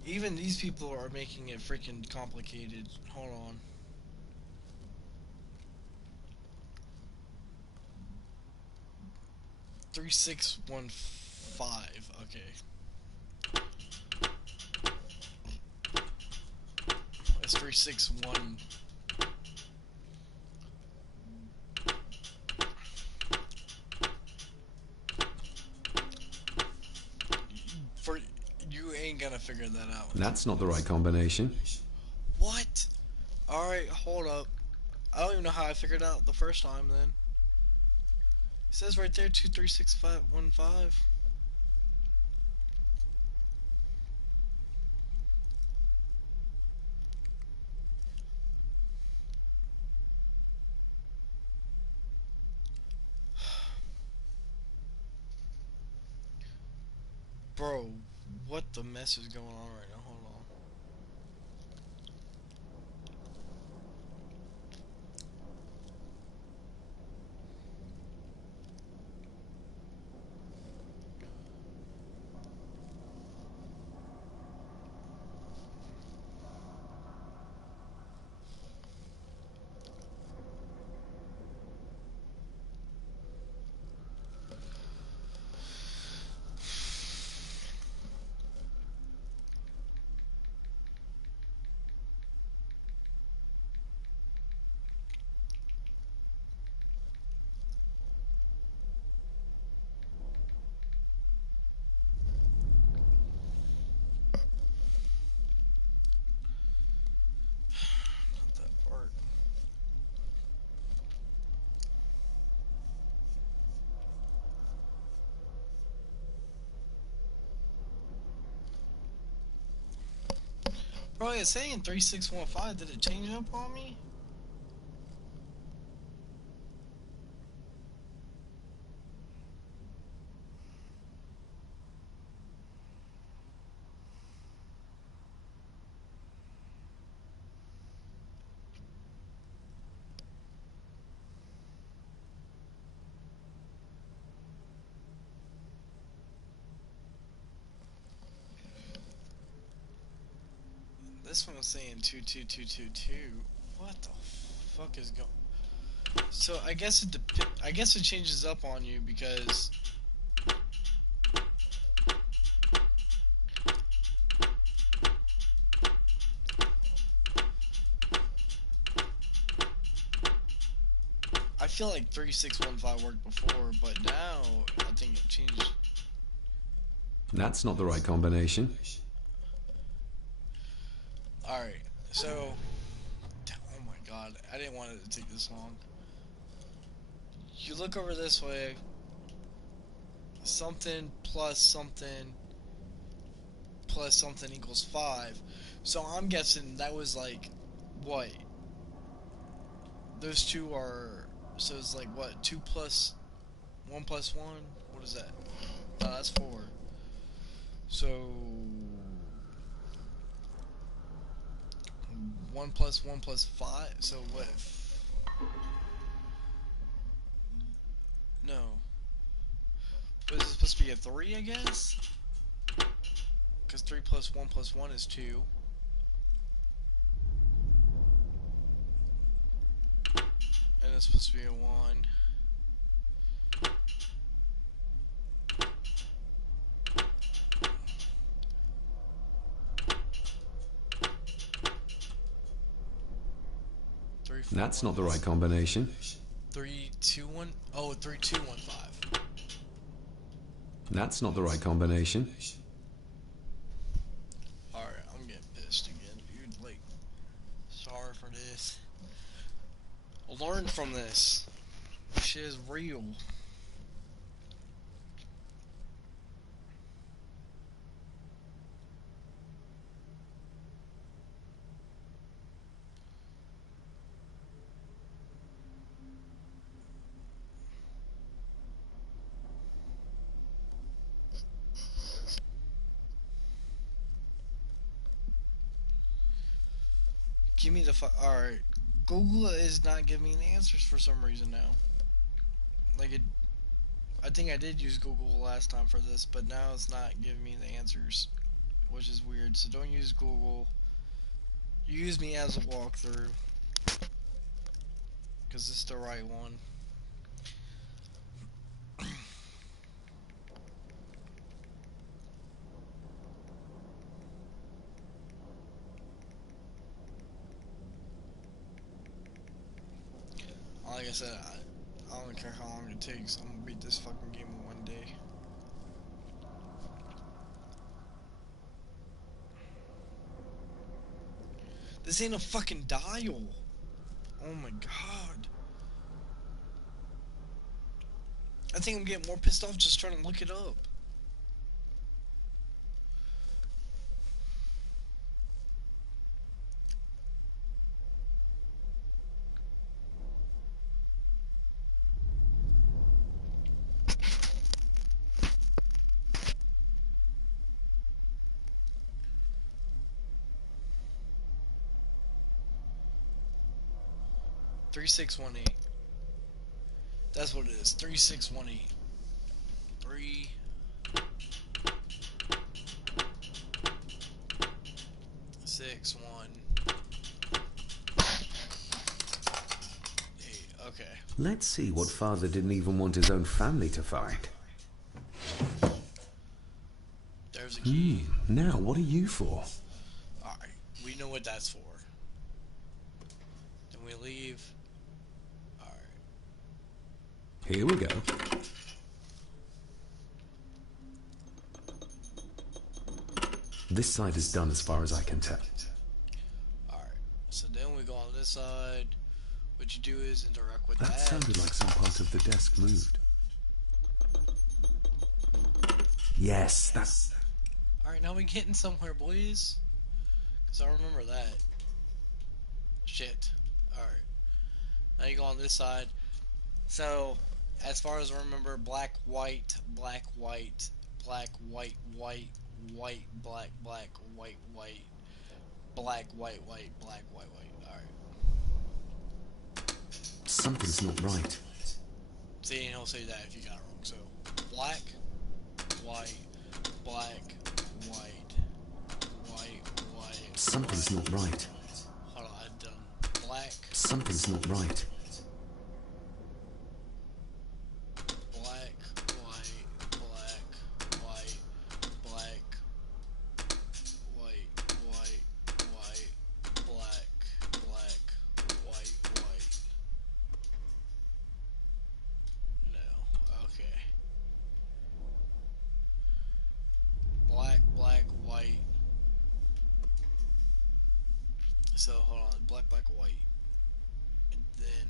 Even these people are making it freaking complicated. Hold on. Three, 6, 1, 5. Okay. That's 3, 6, 1. For you ain't gonna figure that out. That's not the right combination. What? Alright, hold up. I don't even know how I figured it out the first time then. It says right there 2, 3, 6, 5, 1, 5. Bro, what the mess is going on right now? Hold on. Not that part. Bro, it's saying 3, 6, 1, 5. Did it change up on me? This one was saying 2, 2, 2, 2, 2. What the fuck is going? So I guess it changes up on you because I feel like 3, 6, 1, 5 worked before, but now I think it changed. That's not the right combination. Alright, so oh my god, I didn't want it to take this long. You look over this way, something plus something equals 5. So I'm guessing that was like what? Those two are, so it's like what, 2 plus 1 plus 1? What is that? No, that's 4. So 1 plus 1 plus 5. So what? No. But is it supposed to be a 3, I guess? Because 3 plus 1 is 2. And it's supposed to be a 1. That's not the right combination. 3, 2, 1. Oh, 3, 2, 1, 5. That's not the right combination. Alright, I'm getting pissed again, dude. Like, sorry for this. Learn from this. This shit is real. Give me the alright. Google is not giving me the answers for some reason now. Like it, I think I did use Google last time for this, but now it's not giving me the answers, which is weird. So don't use Google. Use me as a walkthrough, because it's the right one. Like I said, I don't care how long it takes. I'm gonna beat this fucking game in one day. This ain't a fucking dial. Oh my god. I think I'm getting more pissed off just trying to look it up. Three 618. That's what it is. 3618. 3 6 1 8. Okay. Let's see what father didn't even want his own family to find. There's a key. Now, what are you for? Alright, we know what that's for. Then we leave. Alright. Here we go. This side is done as far as I can tell. Alright, so then we go on this side. What you do is interact with that. That sounded like some part of the desk moved. Yes, that's... Alright, now we're getting somewhere, boys. Because I remember that. Shit. Alright. Now you go on this side. So, as far as I remember, black, white, black, white, black, white, white, white, black, black, white, white, black, white, white, black, white, white. Alright. Something's not right. See, and he'll say that if you got it wrong. So, black, white, black, white, white, white. Something's not right. Hold on, I've done black. Something's not right. Black, white, black, white, black, white, white, white, black, black, white, white. No, okay. Black, black, white. So hold on, black, black, white, and then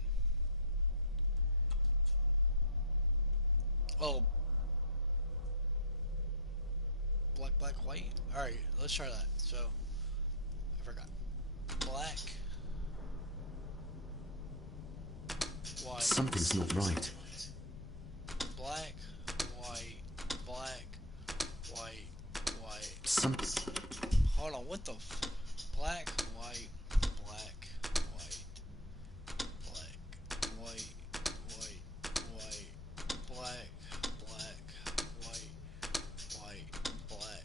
oh, black, black, white. All right, let's try that. So I forgot. Black, white. Something's not right. Black, white, black, white, white. Something. Hold on, what the? Black, white, black, white, black, white, white, white, black, black, white, white, black,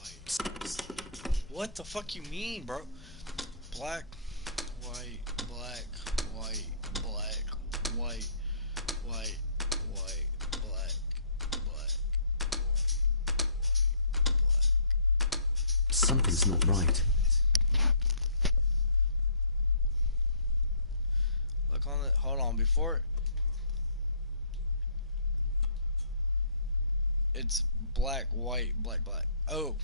white. What the fuck you mean, bro? Black, white, black, white, black, white, white, white, black, black, white, white, black. Something's not right. Look on the. Hold on, before. It's black, white, black, black. Oh,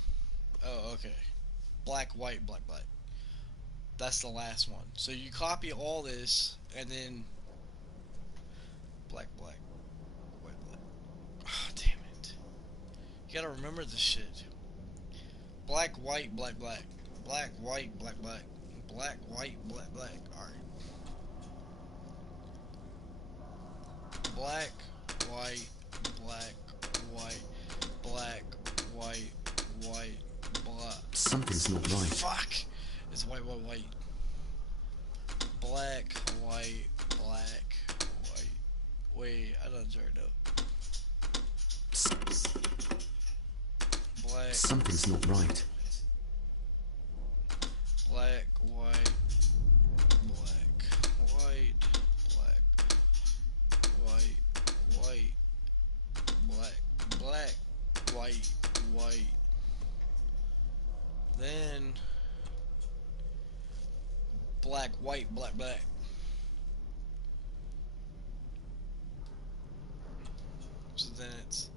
okay. Black, white, black, black. That's the last one. So you copy all this, and then black, black, white, black. Ah, damn it! You gotta remember this shit. Black, white, black, black. Black, white, black, black. Black, white, black, black. All right. Black, white, black, white, black, white, white, black. Something's not right. Fuck! It's white, white, white. Black, white, black, white. Wait, I done turned up. Black. Something's not right. Black, white, black, white, black, white, white, black, black, white, white. Then black, white, black, black. So then it's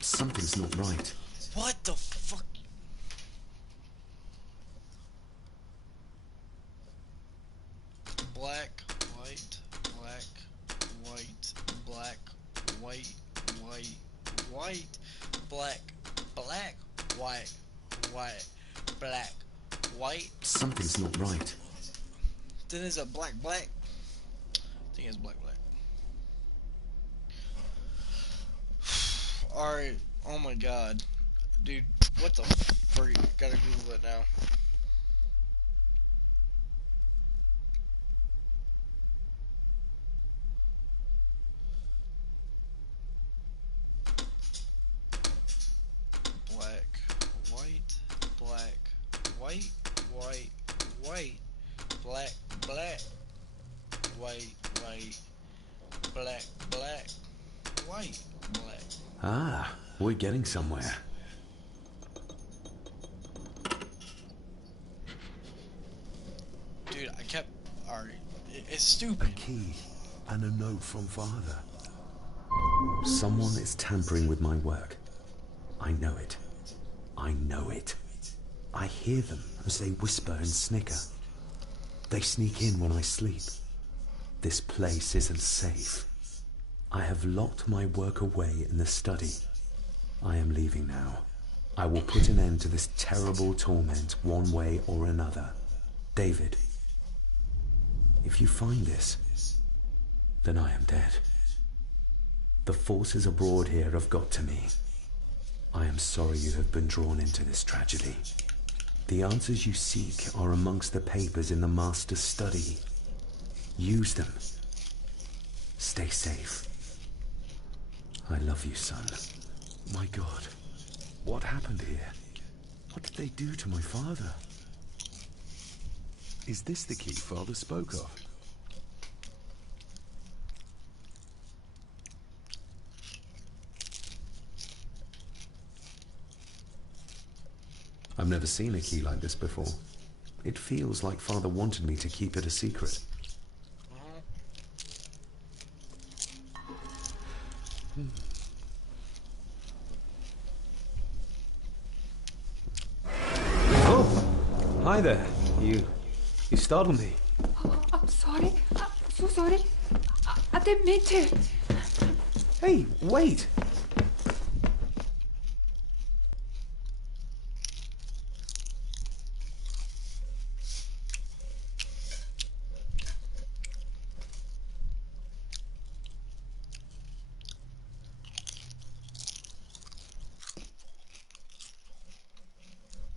Something's not right. what the fuck? Black, white, black, white, black, white, white, white, black, black, white, white, black, white. Something's not right. Then there's a black, black. I think it's black, black. Alright, oh my god. Dude, what the freak? Gotta Google it now. Black, white, black, white, white, white, black, black, white, white, black, black, white, black. Ah, we're getting somewhere. Dude, I kept... Alright, it's stupid. A key and a note from Father. Someone is tampering with my work. I know it. I know it. I hear them as they whisper and snicker. They sneak in when I sleep. This place isn't safe. I have locked my work away in the study. I am leaving now. I will put an end to this terrible torment one way or another. David, if you find this, then I am dead. The forces abroad here have got to me. I am sorry you have been drawn into this tragedy. The answers you seek are amongst the papers in the Master's study. Use them. Stay safe. I love you, son. My God, what happened here? What did they do to my father? Is this the key Father spoke of? I've never seen a key like this before. It feels like Father wanted me to keep it a secret. Oh, hi there. You startled me. Oh, I'm sorry. I'm so sorry. I didn't mean to. Hey, wait.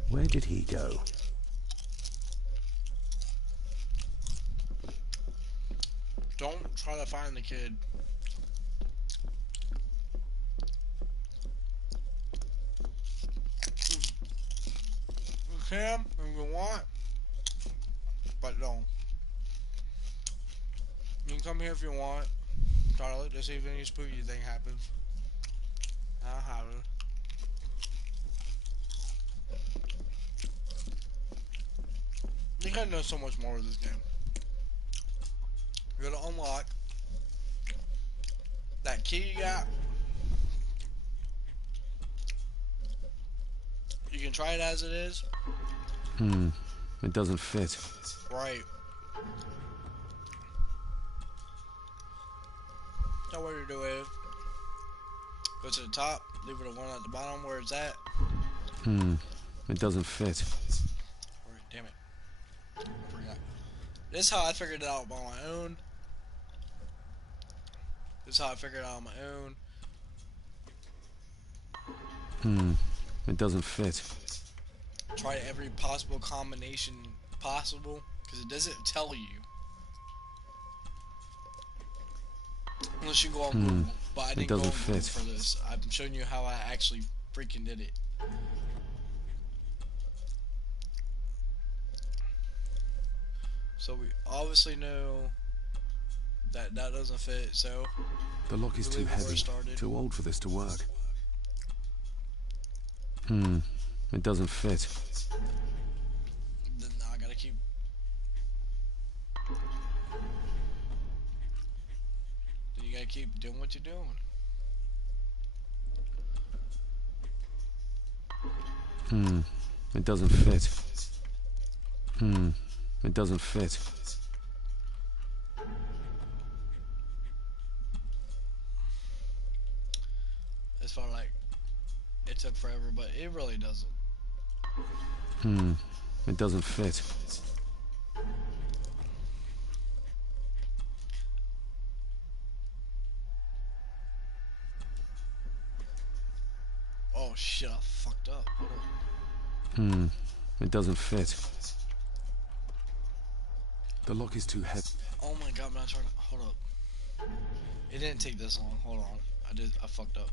Where did he go? Don't try to find the kid. You can if you want, but don't. You can come here if you want. Try to look to see if any spooky thing happens. I'll have it. You gotta know so much more of this game. You gotta unlock that key you got. You can try it as it is. It doesn't fit. Right. So what you do is go to the top, leave it at one at the bottom where it's at. It doesn't fit. Alright, damn it. I forgot. This is how I figured it out by my own. This is how I figured it out on my own. It doesn't fit. try every possible combination possible, because it doesn't tell you. Unless you go on Google, but I didn't go on Google for this. I'm showing you how I actually freaking did it. So we obviously know that that doesn't fit, so... The lock is too heavy, too old for this to work. It doesn't fit. Then I gotta keep... Then you gotta keep doing what you're doing. It doesn't fit. It doesn't fit. It's felt like it took forever, but it really doesn't. It doesn't fit. Oh shit, I fucked up. Hold on. It doesn't fit. The lock is too heavy. Oh my god, I'm not trying to... Hold up. It didn't take this long. Hold on. I fucked up.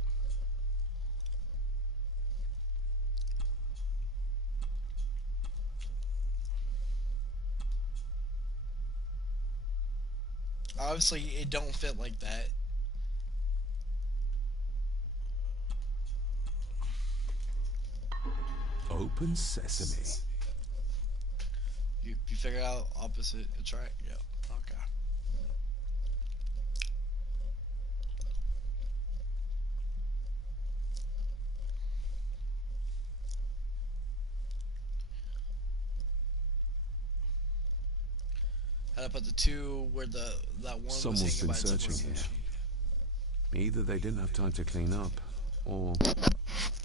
Obviously, it don't fit like that. Open sesame. You figure out opposite attract? Yeah. Okay. How to put the two where that one Someone's was been searching here. Either they didn't have time to clean up, or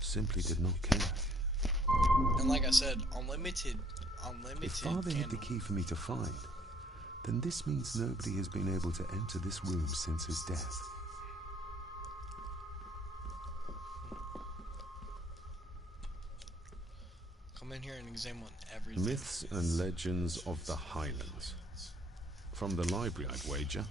simply did not care. And like I said, unlimited If Father had the key for me to find, then this means nobody has been able to enter this room since his death. Come in here and examine everything. Myths and legends of the Highlands. From the library, I'd wager.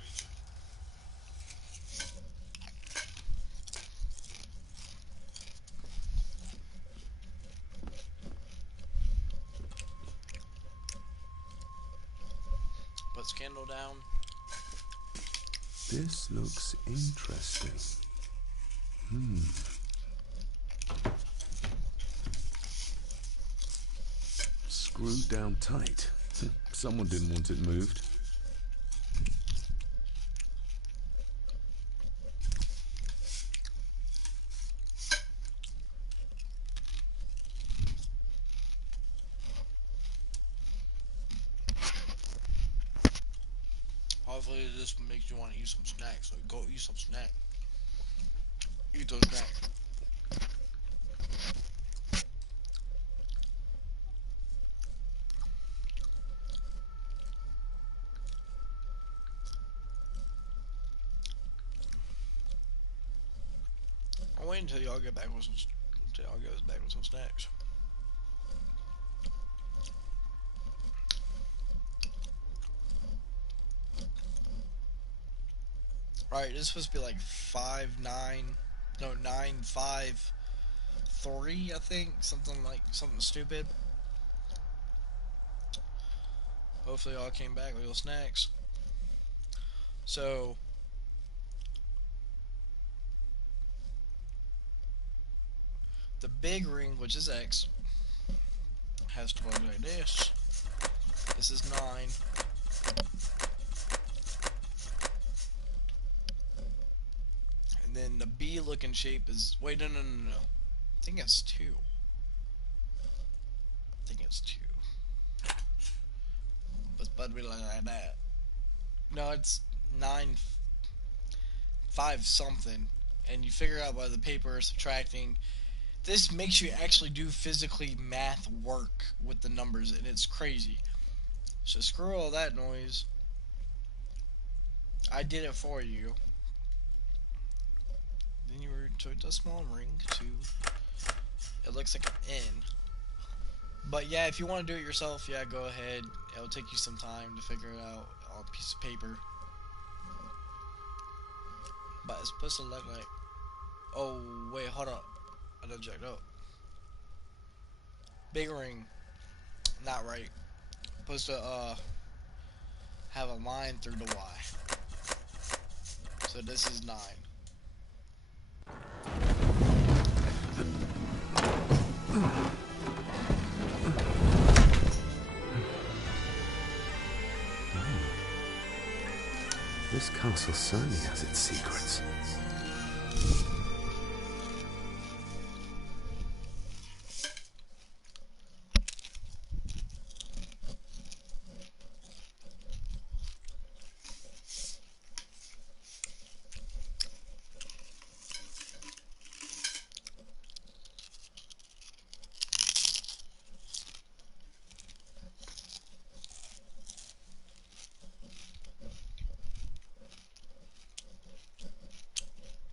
Put Scandal down. This looks interesting. Screwed down tight. Someone didn't want it moved. Hopefully this makes you want to eat some snacks, so go eat some snack. Eat those snacks. I'll wait until y'all get back with some snacks. Right, this is supposed to be like 953, I think, something stupid. Hopefully y'all came back with your snacks. So the big ring, which is X, has to look like this. This is 9. And then the B looking shape is, wait, no. I think it's 2. But we like that. No, it's 9, 5 something. And you figure out by the paper subtracting. This makes you actually do physically math work with the numbers, and it's crazy. So screw all that noise. I did it for you. Then you rotate the small ring to, it looks like an N. But yeah, if you want to do it yourself, yeah, go ahead. It'll take you some time to figure it out on a piece of paper. But it's supposed to look like... Oh, wait, hold up. I done checked out. Big ring. Not right. Supposed to, have a line through the Y. So this is 9. This castle certainly has its secrets.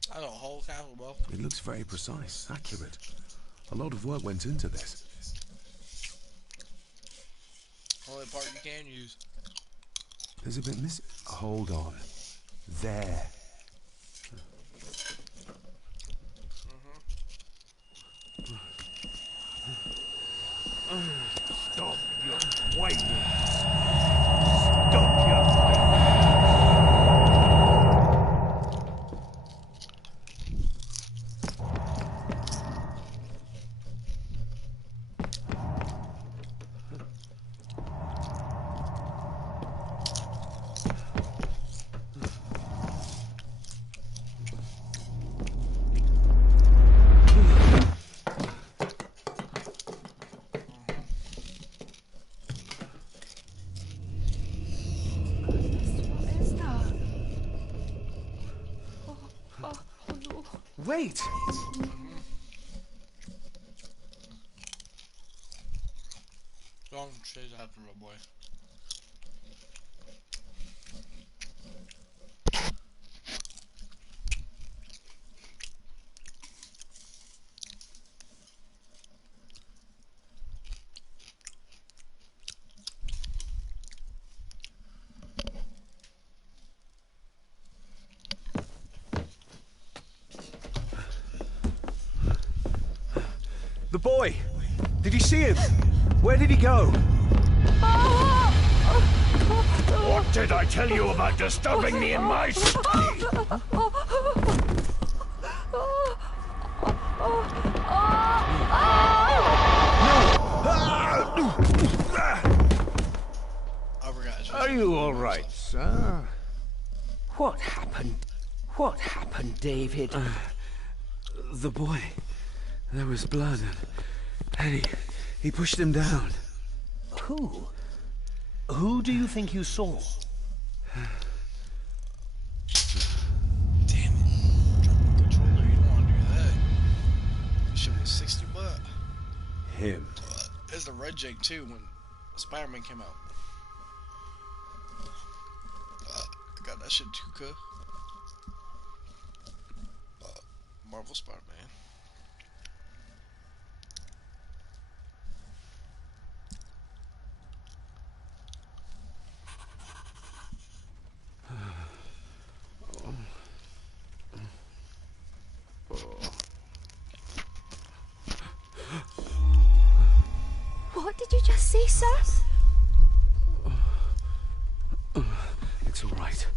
I know, whole castle, bro. It looks very precise, accurate. A lot of work went into this. Only part you can use. There's a bit missing. Hold on. There. Stop your whining. Stop your whining. Wait! Long chase after a boy. The boy! Did you see him? Where did he go? What did I tell you about disturbing me in my study? Are you all right, sir? What happened? What happened, David? The boy. There was blood, and he pushed him down. Who? Who do you think you saw? Damn it. Dropping the controller, you don't want to do that. This shit was 60 bucks. Him. There's the red Jake too when Spider-Man came out. I got that shit too, cuz. Marvel Spider-Man. What did you just say, sir? It's all right.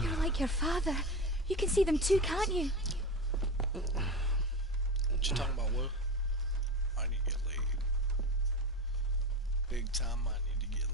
You're like your father. You can see them too, can't you? What you talking about, Will? I need to get laid. Big time, I need to get laid.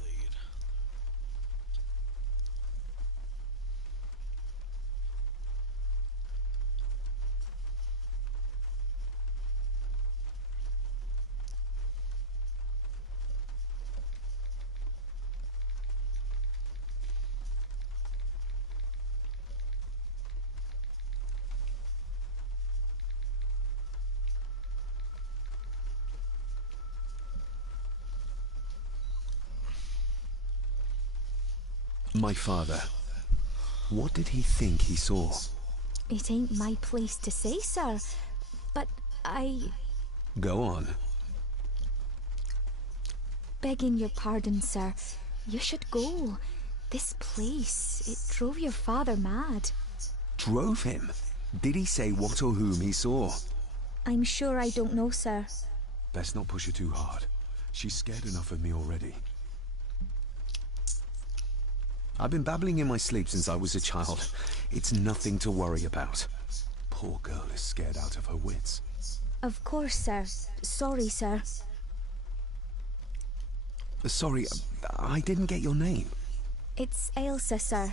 My father. What did he think he saw? It ain't my place to say, sir. But I... Go on. begging your pardon, sir. You should go. This place, it drove your father mad. Drove him? Did he say what or whom he saw? I'm sure I don't know, sir. Best not push her too hard. She's scared enough of me already. I've been babbling in my sleep since I was a child. It's nothing to worry about. Poor girl is scared out of her wits. Of course, sir. Sorry, sir. Sorry, I didn't get your name. It's Ailsa, sir.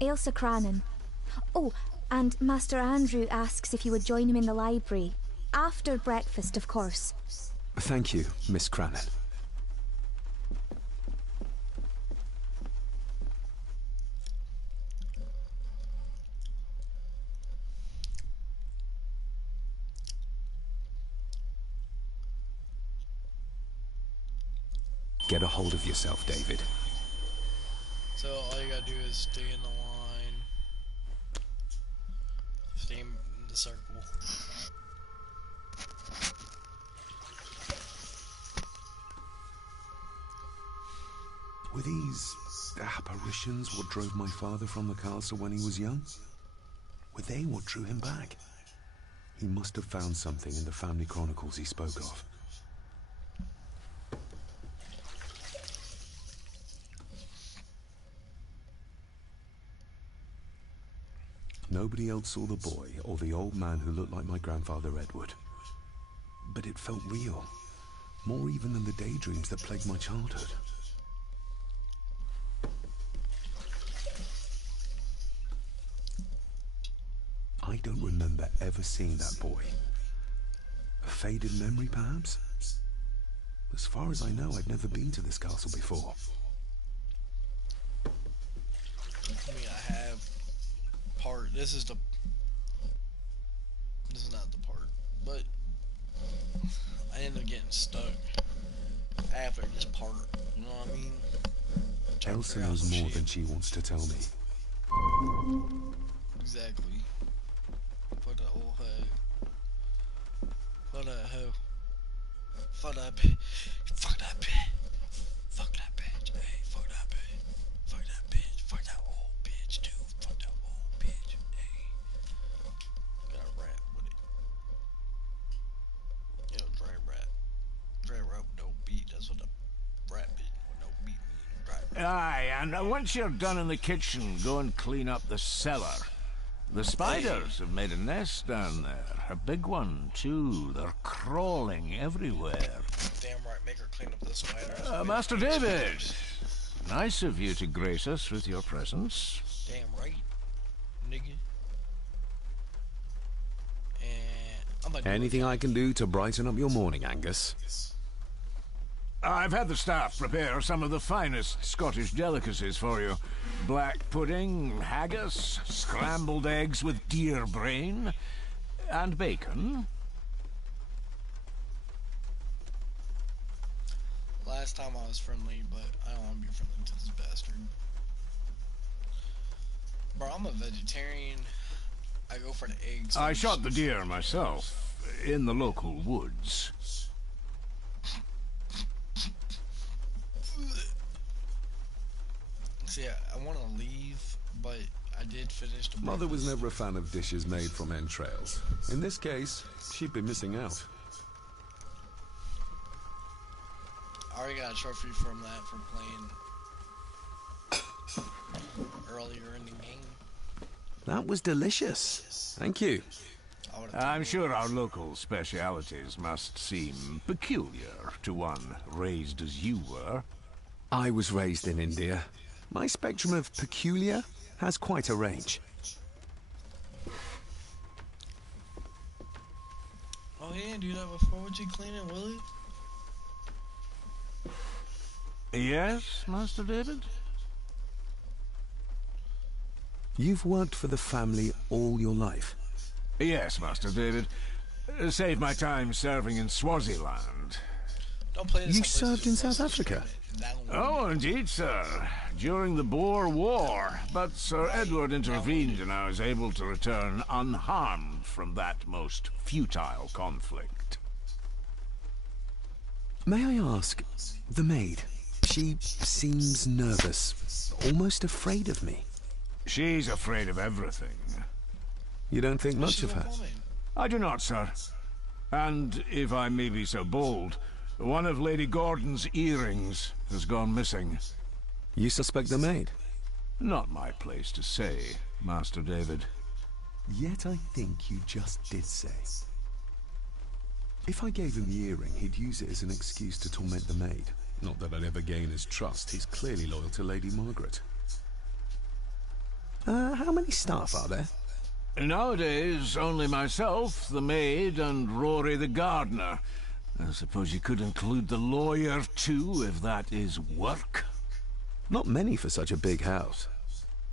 Ailsa Crannan. Oh, and Master Andrew asks if you would join him in the library. After breakfast, of course. Thank you, Miss Crannan. Get a hold of yourself, David. So all you gotta do is stay in the line. Stay in the circle. Were these apparitions what drove my father from the castle when he was young? Were they what drew him back? He must have found something in the family chronicles he spoke of. Nobody else saw the boy or the old man who looked like my grandfather Edward. But it felt real, more even than the daydreams that plagued my childhood. I don't remember ever seeing that boy. A faded memory, perhaps? As far as I know, I've never been to this castle before. I mean, I have part. This is not the part, but I ended up getting stuck after this part. You know what I mean? Elsa knows more than she wants to tell me. Exactly. Fuck that old hoe. Fuck that hoe. Fuck that bitch. Fuck that bitch. Fuck that bitch. Hey, fuck that bitch. Fuck that bitch. Fuck that old bitch too. Fuck that old bitch. Hey. Gotta rap with it. Yo, Dre rap. Dre rap with no beat. That's what the rap is with no beat means. Dre rap. Aye, and once you're done in the kitchen, go and clean up the cellar. The spiders have made a nest down there. A big one, too. They're crawling everywhere. Damn right, make her clean up the spiders. Master David! Nice of you to grace us with your presence. Damn right, nigga. And I'm about to Anything I can do to brighten up your morning, Angus? I've had the staff prepare some of the finest Scottish delicacies for you. Black pudding, haggis, scrambled eggs with deer brain, and bacon. Last time I was friendly, but I don't want to be friendly to this bastard. Bro, I'm a vegetarian. I go for the eggs. I shot the deer myself, in the local woods. See, I want to leave, but I did finish the Mother was breakfast. never a fan of dishes made from entrails. In this case, she'd be missing out. I already got a trophy from that for playing earlier in the game. That was delicious. Thank you. I'm sure our local specialities must seem peculiar to one raised as you were. I was raised in India. My spectrum of peculiar has quite a range. Oh, he didn't do that before. Would you clean it, Willie? Yes, Master David? You've worked for the family all your life? Yes, Master David. Saved my time serving in Swaziland. Don't play this. You served in South Africa? Oh, indeed, sir. During the Boer War. But Sir Edward intervened and I was able to return unharmed from that most futile conflict. May I ask, the maid, she seems nervous, almost afraid of me. She's afraid of everything. You don't think much of her? I do not, sir. And, if I may be so bold, one of Lady Gordon's earrings has gone missing. You suspect the maid? Not my place to say, Master David. Yet I think you just did say. If I gave him the earring, he'd use it as an excuse to torment the maid. Not that I'd ever gain his trust. He's clearly loyal to Lady Margaret. How many staff are there? Nowadays, only myself, the maid, and Rory the gardener. I suppose you could include the lawyer, too, if that is work. Not many for such a big house.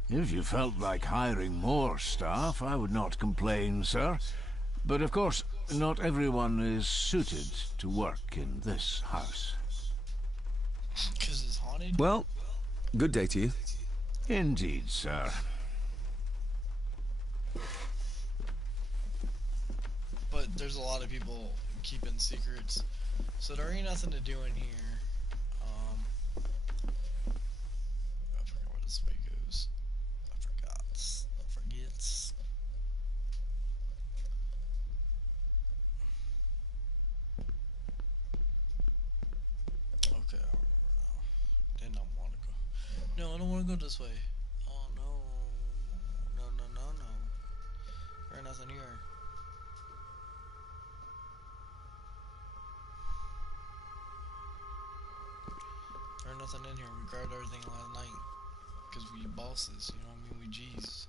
If you felt like hiring more staff, I would not complain, sir. But of course, not everyone is suited to work in this house. 'Cause it's haunted? Well, good day to you. Indeed, sir. But there's a lot of people keeping secrets, so there ain't nothing to do in here. I forgot where this way goes. I forgets. Okay, I remember now. Did not want to go. No, I don't want to go this way. Oh no. No. There's nothing here. There's nothing in here. We grabbed everything last night. Because we bosses, you know what I mean? We G's.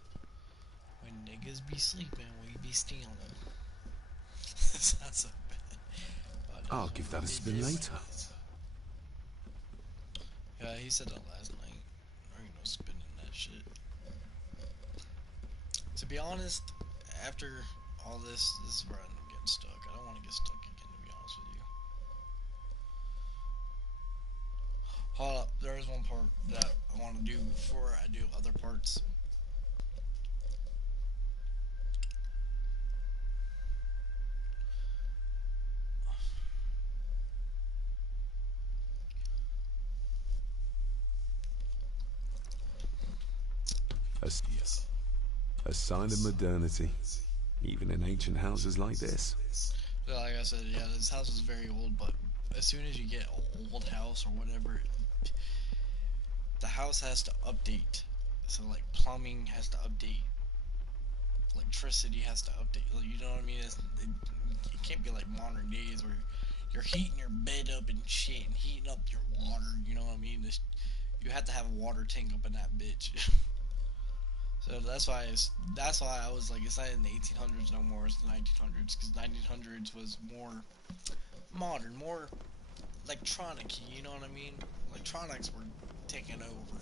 When niggas be sleeping, we be stealing. Sounds so bad. I'll give that a spin later. Yeah, he said that last night. There ain't no spinning that shit. To be honest, after all this is where I'm getting stuck. I don't want to get stuck again, to be honest with you. Hold up, there is one part that I want to do before I do other parts. A sign of modernity, even in ancient houses like this. Like I said, yeah, this house is very old, but as soon as you get an old house or whatever, the house has to update. So like plumbing has to update, electricity has to update. You know what I mean? It can't be like modern days where you're heating your bed up and shit and heating up your water. You know what I mean? You have to have a water tank up in that bitch. So that's why I was like, it's not in the 1800s no more. It's the 1900s, because 1900s was more modern, more electronic. You know what I mean? Electronics were taking over.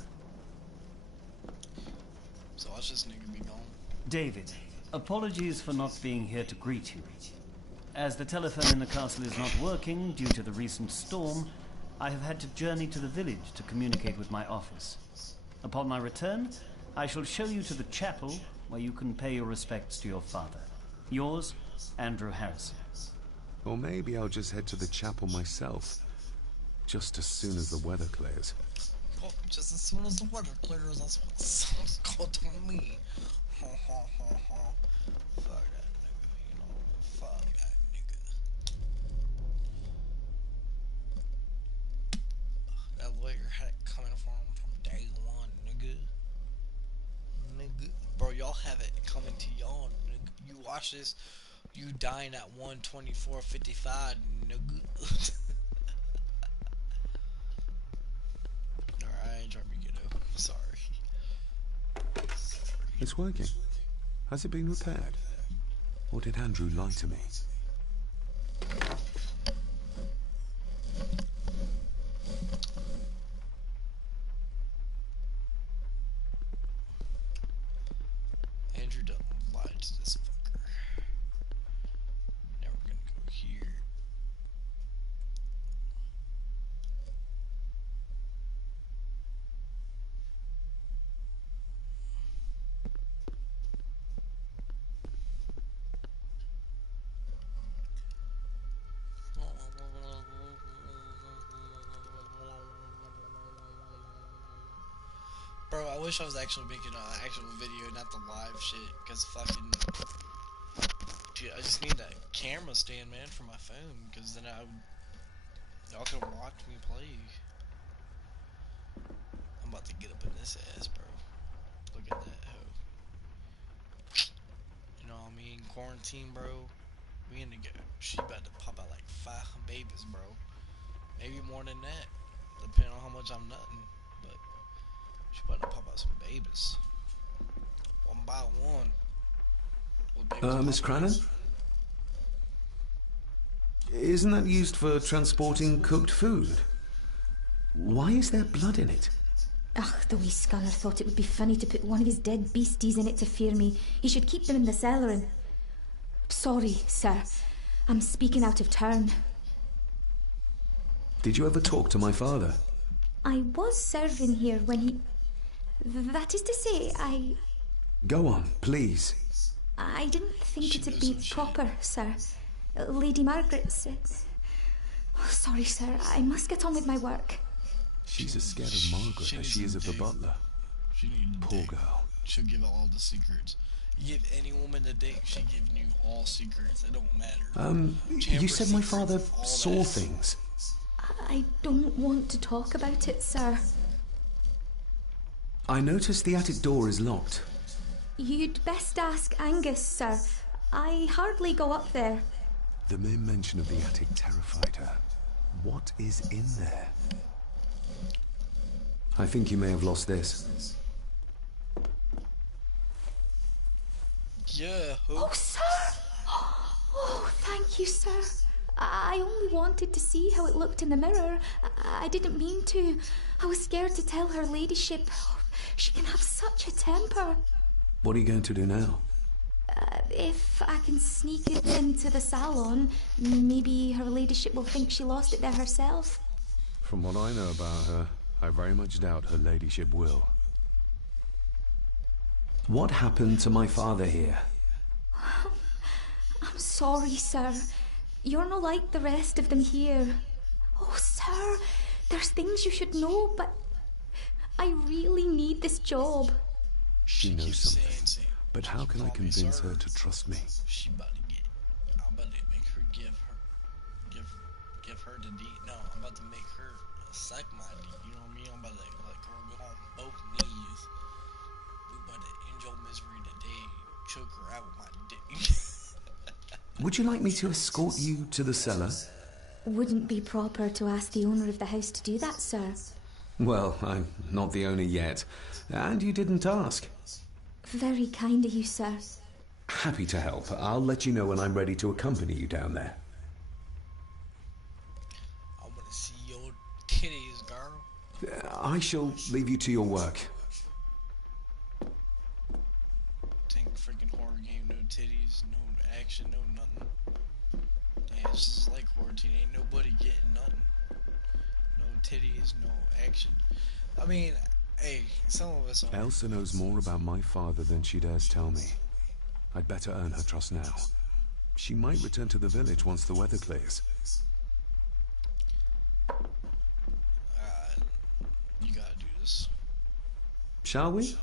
So watch this nigga be gone. David, apologies for not being here to greet you. As the telephone in the castle is not working due to the recent storm, I have had to journey to the village to communicate with my office. Upon my return, I shall show you to the chapel where you can pay your respects to your father. Yours, Andrew Harrison. Or maybe I'll just head to the chapel myself, just as soon as the weather clears. Oh, just as soon as the weather clears, that's what sounds good to me. Ha ha ha ha. Fuck that nigga, you know. Fuck that nigga. That lawyer had it coming for him from day one, nigga. Bro, y'all have it coming to y'all, nigga. You watch this, you dying at 1:24:55, nigga. Alright, I ain't trying to be ghetto. Sorry. It's working. Has it been repaired? Or did Andrew lie to me? Andrew done lied to this fucker. Now we're gonna go here. Bro, I wish I was actually making an actual video, not the live shit. Cause fucking, dude, I just need that camera stand, man, for my phone. Cause then y'all can watch me play. I'm about to get up in this ass, bro. Look at that hoe. You know what I mean? Quarantine, bro. We in the go. She about to pop out like 5 babies, bro. Maybe more than that, depending on how much I'm nutting. But she about to pop out some babies, one by one. Miss Cranon? Isn't that used for transporting cooked food? Why is there blood in it? Ugh, the wee scunner thought it would be funny to put one of his dead beasties in it to fear me. He should keep them in the cellar and... Sorry, sir. I'm speaking out of turn. Did you ever talk to my father? I was serving here when he... That is to say, Go on, please. I didn't think it'd be proper, sir. Lady Margaret said... Oh, sorry, sir. I must get on with my work. She's as scared of Margaret as she is of the butler. Poor girl. She'll give all the secrets. You give any woman the dick, she's giving you all secrets. It don't matter. You said my father saw things. I don't want to talk about it, sir. I noticed the attic door is locked. You'd best ask Angus, sir. I hardly go up there. The mere mention of the attic terrified her. What is in there? I think you may have lost this. Yeah. Oh, sir! Oh, thank you, sir. I only wanted to see how it looked in the mirror. I didn't mean to. I was scared to tell her ladyship. She can have such a temper. What are you going to do now? If I can sneak it into the salon, maybe her ladyship will think she lost it there herself. From what I know about her, I very much doubt her ladyship will. What happened to my father here? I'm sorry, sir. You're not like the rest of them here. Oh, sir, there's things you should know, but I really need this job. She knows something, but how can I convince her to trust me? She about to get... I'm about to make her give her the D. No, I'm about to make her suck my D. You know what I mean? I'm about to like her go on both knees. We about to enjoy misery today. Choke her out with my dick. Would you like me to escort you to the cellar? Wouldn't be proper to ask the owner of the house to do that, sir. Well, I'm not the owner yet, and you didn't ask. Very kind of you, sir. Happy to help. I'll let you know when I'm ready to accompany you down there. I want to see your titties, girl. I shall leave you to your work. Think freaking horror game, no titties, no action, no nothing. Yeah, it's just like quarantine. Ain't nobody getting nothing. No titties, no action. I mean, hey, some of us are. Elsa knows more about my father than she dares tell me. I'd better earn her trust now. She might return to the village once the weather clears. You gotta do this. Shall we?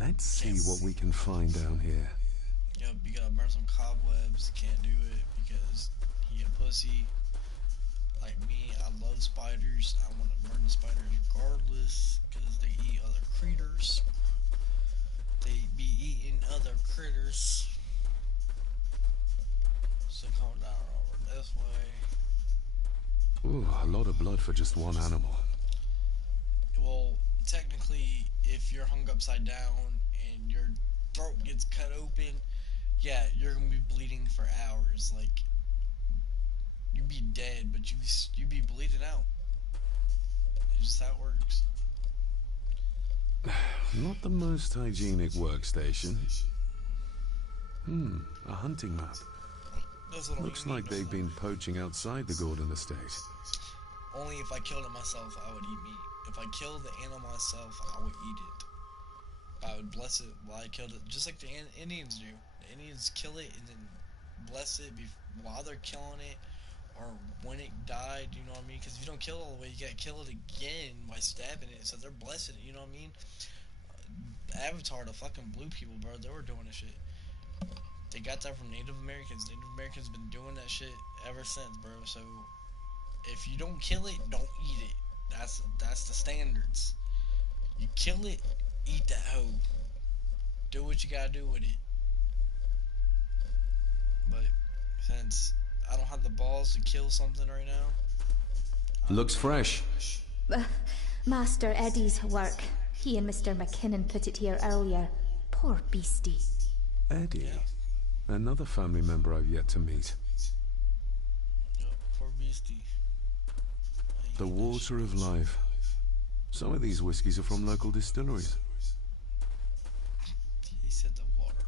Let's see what we can find down here. Yep, you gotta burn some cobwebs. Can't do it because he a pussy. Like me, I love spiders. I want to burn the spiders regardless because they eat other critters. They be eating other critters. So come down over this way. Ooh, a lot of blood for just one animal. Well, technically, if you're hung upside down and your throat gets cut open, yeah, you're gonna be bleeding for hours. Like, you'd be dead, but you'd be bleeding out. It's just how it works. Not the most hygienic workstation. A hunting map. Looks like they've been poaching outside the Gordon estate. Only if I killed it myself, I would eat meat. If I killed the animal myself, I would eat it. I would bless it while I killed it, just like the Indians do. The Indians kill it and then bless it while they're killing it, or when it died, you know what I mean? Because if you don't kill it all the way, you gotta kill it again by stabbing it, so they're blessing it, you know what I mean? Avatar, the fucking blue people, bro, they were doing this shit. They got that from Native Americans. Native Americans been doing that shit ever since, bro. So if you don't kill it, don't eat it. That's the standards. You kill it, eat that hoe. Do what you gotta do with it. But since I don't have the balls to kill something right now. Looks fresh. Master Eddie's work. He and Mr. McKinnon put it here earlier. Poor beastie. Eddie? Yeah. Another family member I've yet to meet. Yep, poor beastie. The water of life. Some of these whiskies are from local distilleries. He said the water.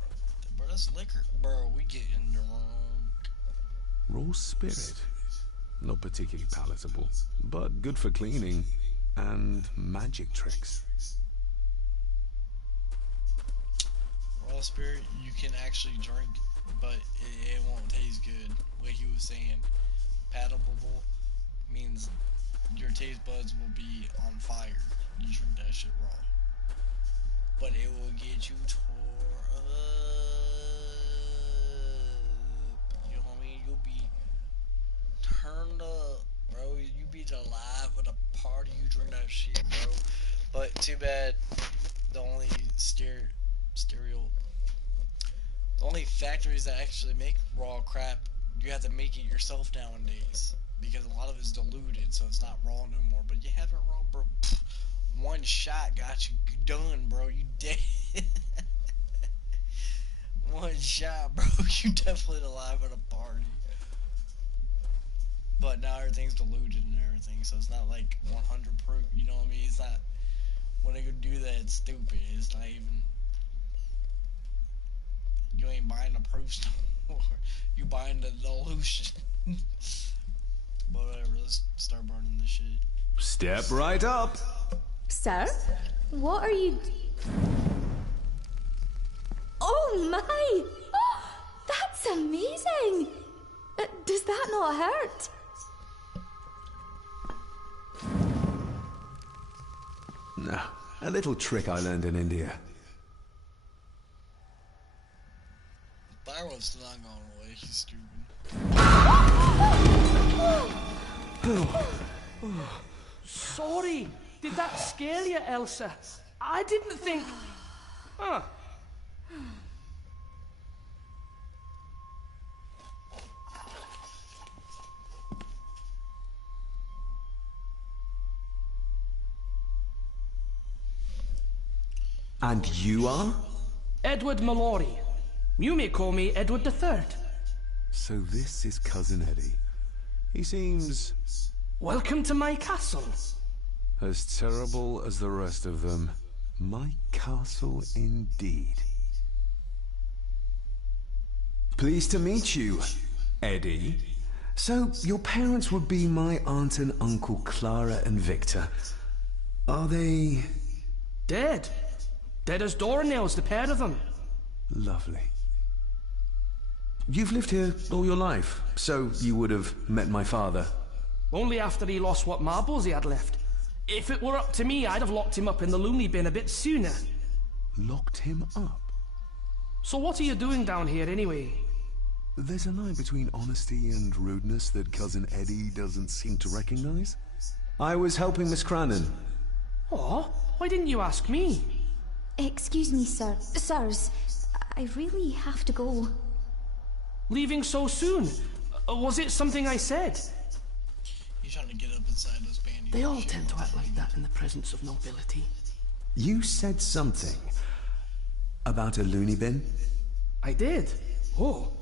Bro, that's liquor. Bro, we getting drunk. Raw spirit. Not particularly palatable, but good for cleaning and magic tricks. Raw spirit you can actually drink, but it won't taste good. What he was saying. Palatable means your taste buds will be on fire. You drink that shit raw. But it will get you tore up. You know what I mean? You'll be turned up, bro. You be alive at a party. You drink that shit, bro. But too bad the only the only factories that actually make raw crap, you have to make it yourself nowadays. Because a lot of it's diluted, so it's not raw no more. But you have it raw, bro. One shot got you done, bro. You dead. One shot, bro. You definitely alive at a party. But now everything's diluted and everything, so it's not like 100 proof. You know what I mean? It's not. When they go do that, it's stupid. It's not even. You ain't buying the proof no more. You buying the dilution. But whatever, let's start burning this shit. Step right up. Sir? What are you... Oh my! Oh, that's amazing! Does that not hurt? No, a little trick I learned in India. Byron's still not going away, he's stupid. Sorry, did that scare you, Elsa? I didn't think... Huh. And you are? Edward Mallory. You may call me Edward III. So this is Cousin Eddie. He seems... Welcome to my castle. As terrible as the rest of them. My castle indeed. Pleased to meet you, Eddie. So, your parents would be my aunt and uncle Clara and Victor. Are they... Dead. Dead as doornails, the pair of them. Lovely. You've lived here all your life, so you would have met my father. Only after he lost what marbles he had left. If it were up to me, I'd have locked him up in the loony bin a bit sooner. Locked him up? So what are you doing down here anyway? There's a line between honesty and rudeness that Cousin Eddie doesn't seem to recognize. I was helping Miss Cranon. Oh, why didn't you ask me? Excuse me, sir. Sirs, I really have to go. Leaving so soon? Was it something I said? He's trying to get up inside those panties. They all tend to act like that in the presence of nobility. You said something about a loony bin? I did. Oh,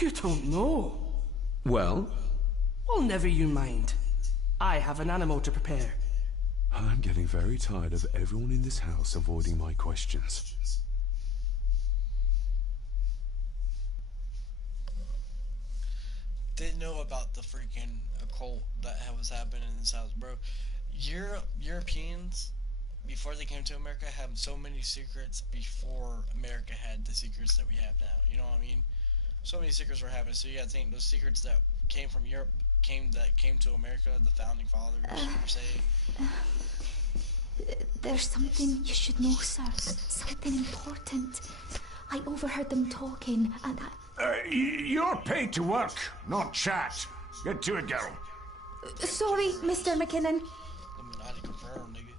you don't know. Well? Well, never you mind. I have an animal to prepare. I'm getting very tired of everyone in this house avoiding my questions. Didn't know about the freaking occult that was happening in this house, bro. Europeans, before they came to America, had so many secrets before America had the secrets that we have now. You know what I mean? So many secrets were happening. So you gotta think those secrets that came from Europe came to America, the founding fathers, per se. There's something you should know, sir. Something important. I overheard them talking, and You're paid to work, not chat. Get to it, girl. Sorry, Mr. McKinnon. Illuminati confirmed, nigga.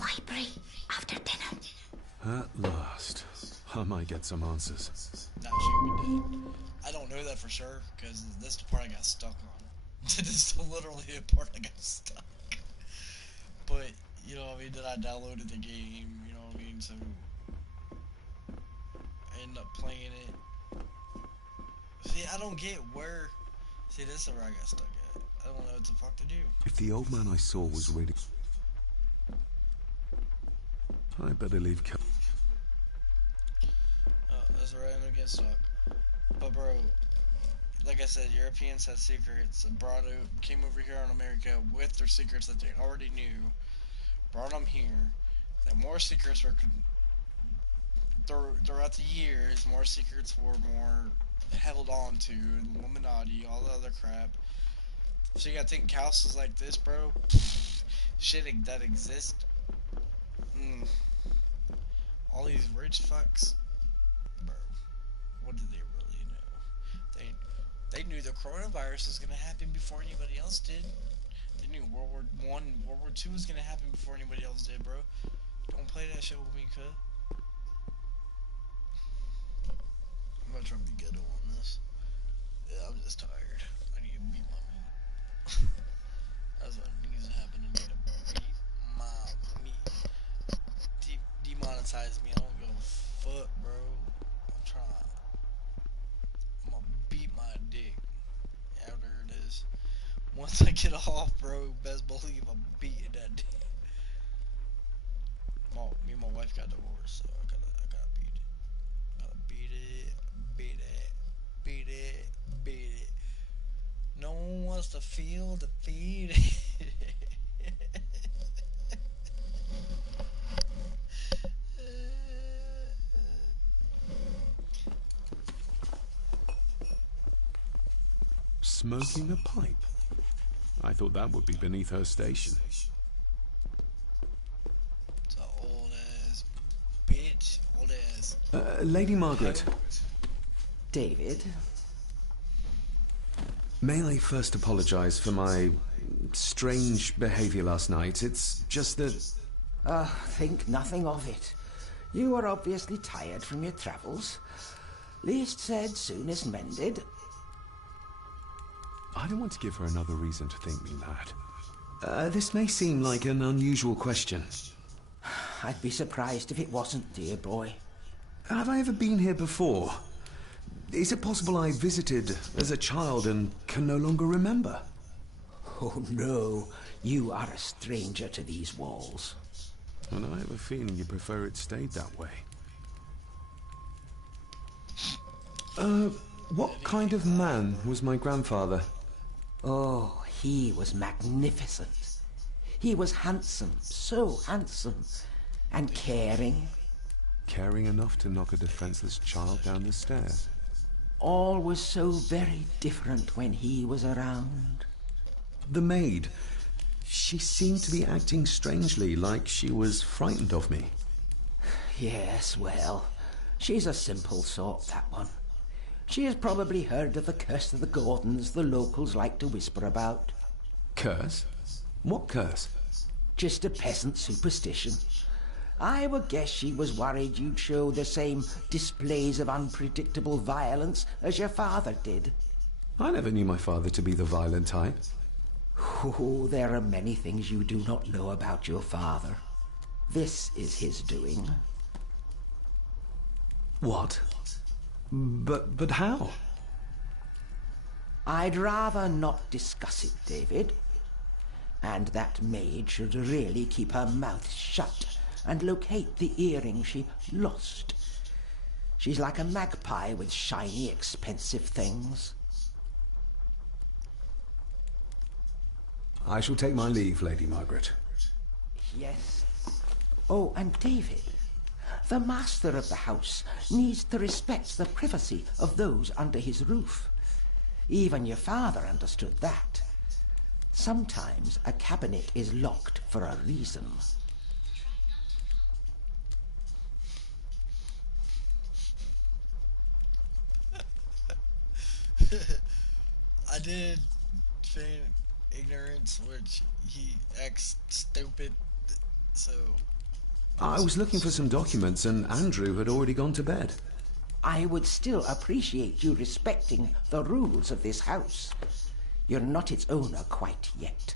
Library after dinner. At last, I might get some answers. Nah, she did. I don't know that for sure, because this is the part I got stuck on. This is literally the part I got stuck. But, you know what I mean, then I downloaded the game, you know what I mean, so I ended up playing it. See, I don't get where... See, this is where I got stuck at. I don't know what the fuck to do. If the old man I saw was really... I better leave... That's right, I'm gonna get stuck. But bro, like I said, Europeans had secrets and came over here in America with their secrets that they already knew, brought them here. Then more secrets were throughout the years. More secrets were more held on to, Illuminati, all the other crap. So you gotta think houses like this, bro. Shit that exist. All these rich fucks, bro. What did they really know? They knew the coronavirus was gonna happen before anybody else did. They knew World War I, World War II was gonna happen before anybody else did, bro. Don't play that shit with me, cuz. I'm gonna try to be good on this. Yeah, I'm just tired. I need to beat my meat. That's what needs to happen. I need to beat my meat. Demonetize me. I don't give a fuck, bro. I'm gonna beat my dick after it is. Once I get off, bro, best believe I'm beating that dick. Me and my wife got divorced, so I gotta beat it. Gotta beat it. No one wants to feel defeated. Smoking a pipe? I thought that would be beneath her station. It's an old ass bitch. Old ass. Lady Margaret. David? May I first apologize for my strange behavior last night? It's just that... Think nothing of it. You were obviously tired from your travels. Least said, soonest mended. I don't want to give her another reason to think me mad. This may seem like an unusual question. I'd be surprised if it wasn't, dear boy. Have I ever been here before? Is it possible I visited as a child and can no longer remember? Oh no, you are a stranger to these walls. And I have a feeling you prefer it stayed that way. What kind of man was my grandfather? Oh, he was magnificent. He was handsome, so handsome, and caring. Caring enough to knock a defenseless child down the stairs. All was so very different when he was around. The maid. She seemed to be acting strangely, like she was frightened of me. Yes, well, she's a simple sort, that one. She has probably heard of the curse of the Gordons the locals like to whisper about. Curse? What curse? Just a peasant superstition. I would guess she was worried you'd show the same displays of unpredictable violence as your father did. I never knew my father to be the violent type. Oh, there are many things you do not know about your father. This is his doing. What? But how? I'd rather not discuss it, David. And that maid should really keep her mouth shut and locate the earring she lost. She's like a magpie with shiny, expensive things. I shall take my leave, Lady Margaret. Yes. Oh, and David, the master of the house needs to respect the privacy of those under his roof. Even your father understood that. Sometimes a cabinet is locked for a reason. I did feign ignorance, which he acts stupid, so... I was looking for some documents and Andrew had already gone to bed. I would still appreciate you respecting the rules of this house. You're not its owner quite yet.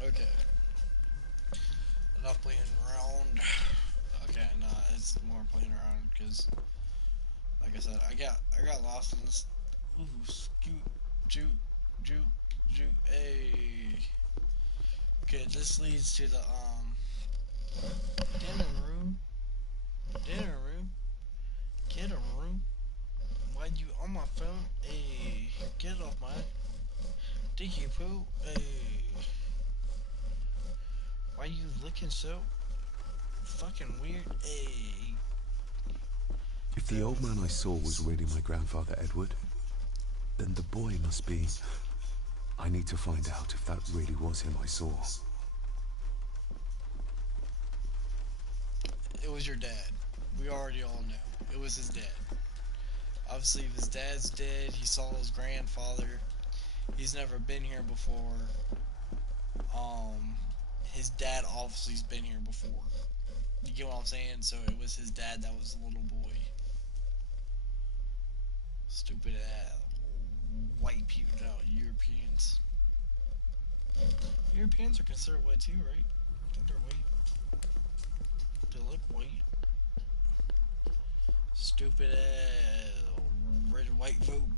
Okay. Enough playing around. Okay, nah, it's more playing around because, like I said, I got lost in this. Ooh, scoot, juke, hey. Okay, this leads to the dinner room. Get a room. Why you on my phone? Hey, get off my dicky poo. Hey. Why you looking so fucking weird? Hey. If the old man I saw was really my grandfather Edward, then the boy must be... I need to find out if that really was him I saw. It was your dad. We already all know. It was his dad. Obviously, if his dad's dead, he saw his grandfather. He's never been here before. His dad obviously's been here before. You get what I'm saying? So it was his dad that was the little boy. Stupid ass white people. No, Europeans. Europeans are considered white too, right? I think they're white. They look white. Stupid ass red and white vote.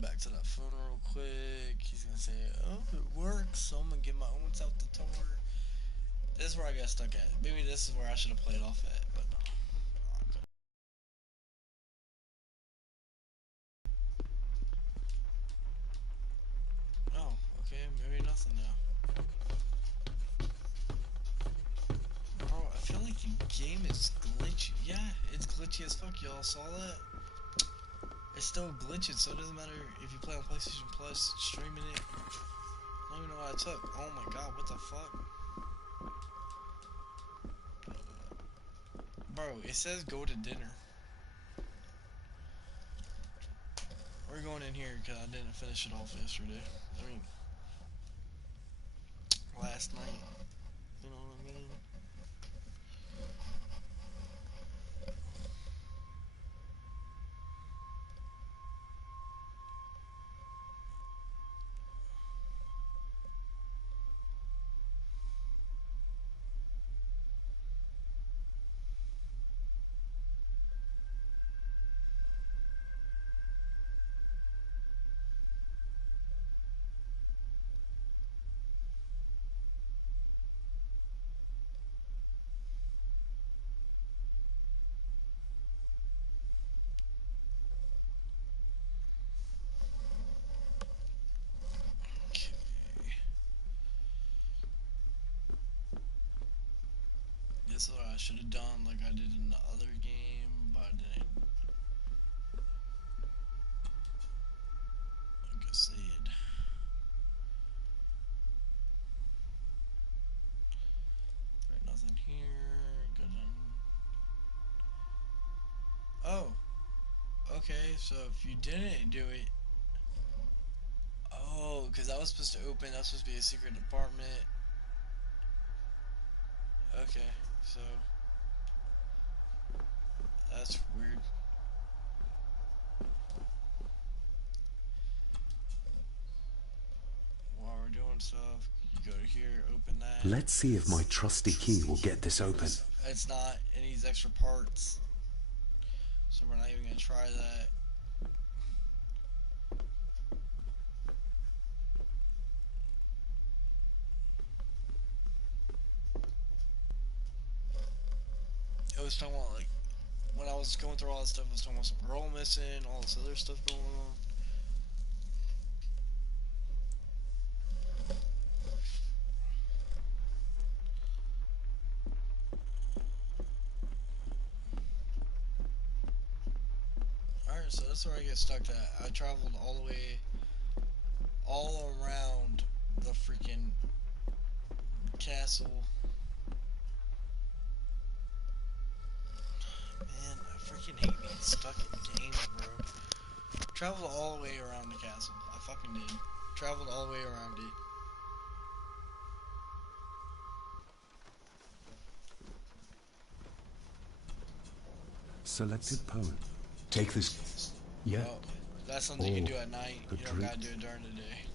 Back to that phone real quick. He's gonna say, oh, it works, so I'm gonna get my own out the door. This is where I got stuck at. Maybe this is where I should have played off at, but no. Oh, okay, maybe nothing now. Bro, I feel like the game is glitchy. Yeah, it's glitchy as fuck. Y'all saw that? It's still glitching, so it doesn't matter if you play on PlayStation Plus, streaming it. I don't even know what I took. Oh my god, what the fuck? Bro, it says go to dinner. We're going in here because I didn't finish it off yesterday. I mean, last night. You know what I mean? I should have done like I did in the other game, but I didn't. Like I said. Right, nothing here. Good. Oh. Okay, so if you didn't do it. Oh, because that was supposed to open. That was supposed to be a secret apartment. Okay, so. That's weird. While we're doing stuff, you go to here, open that. Let's see if my trusty key will get this open. It's not. It needs extra parts. So we're not even going to try that. It was talking about, like, when I was going through all that stuff, I was talking about some girl missing, all this other stuff going on. Alright, so that's where I get stuck at. I traveled all the way, all around the freaking castle. Man, I freaking hate being stuck in games, bro. Traveled all the way around the castle. I fucking did. Traveled all the way around it. Selected poem. Take this. Yeah. Oh, that's something you can do at night. You don't gotta do it during the day.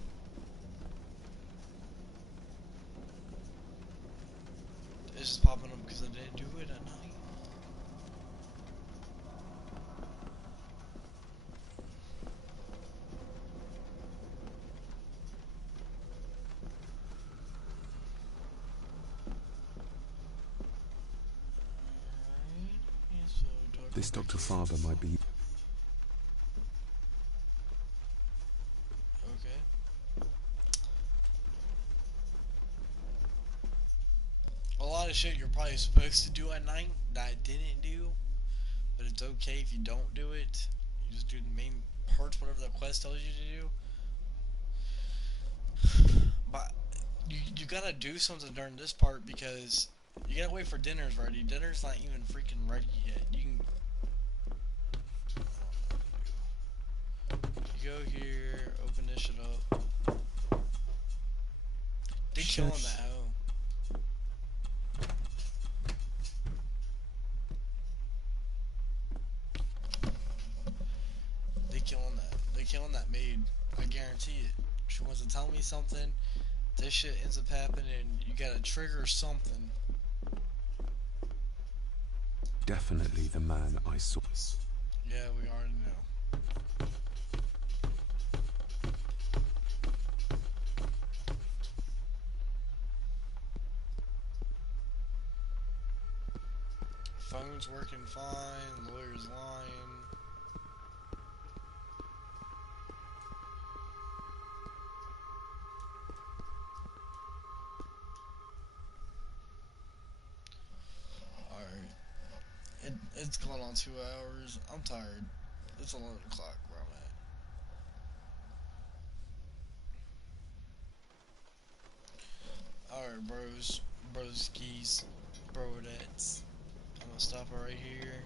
It's just popping up because I didn't do it at night. This Dr. Father might be... Okay. A lot of shit you're probably supposed to do at night that I didn't do. But it's okay if you don't do it. You just do the main parts, whatever the quest tells you to do. But you gotta do something during this part because you gotta wait for dinner's ready. Dinner's not even freaking ready yet. You can... You go here, open this shit up. They killing that hoe. They killing that. They killing that maid. I guarantee it. She wants to tell me something. This shit ends up happening. You gotta trigger something. Definitely the man I saw. Yeah, we already know. Phone's working fine, lawyer's lying. Alright. It's going on 2 hours. I'm tired. It's 11 o'clock where I'm at. Alright, bros. Broskies. Brodettes. I'm gonna stop it right here.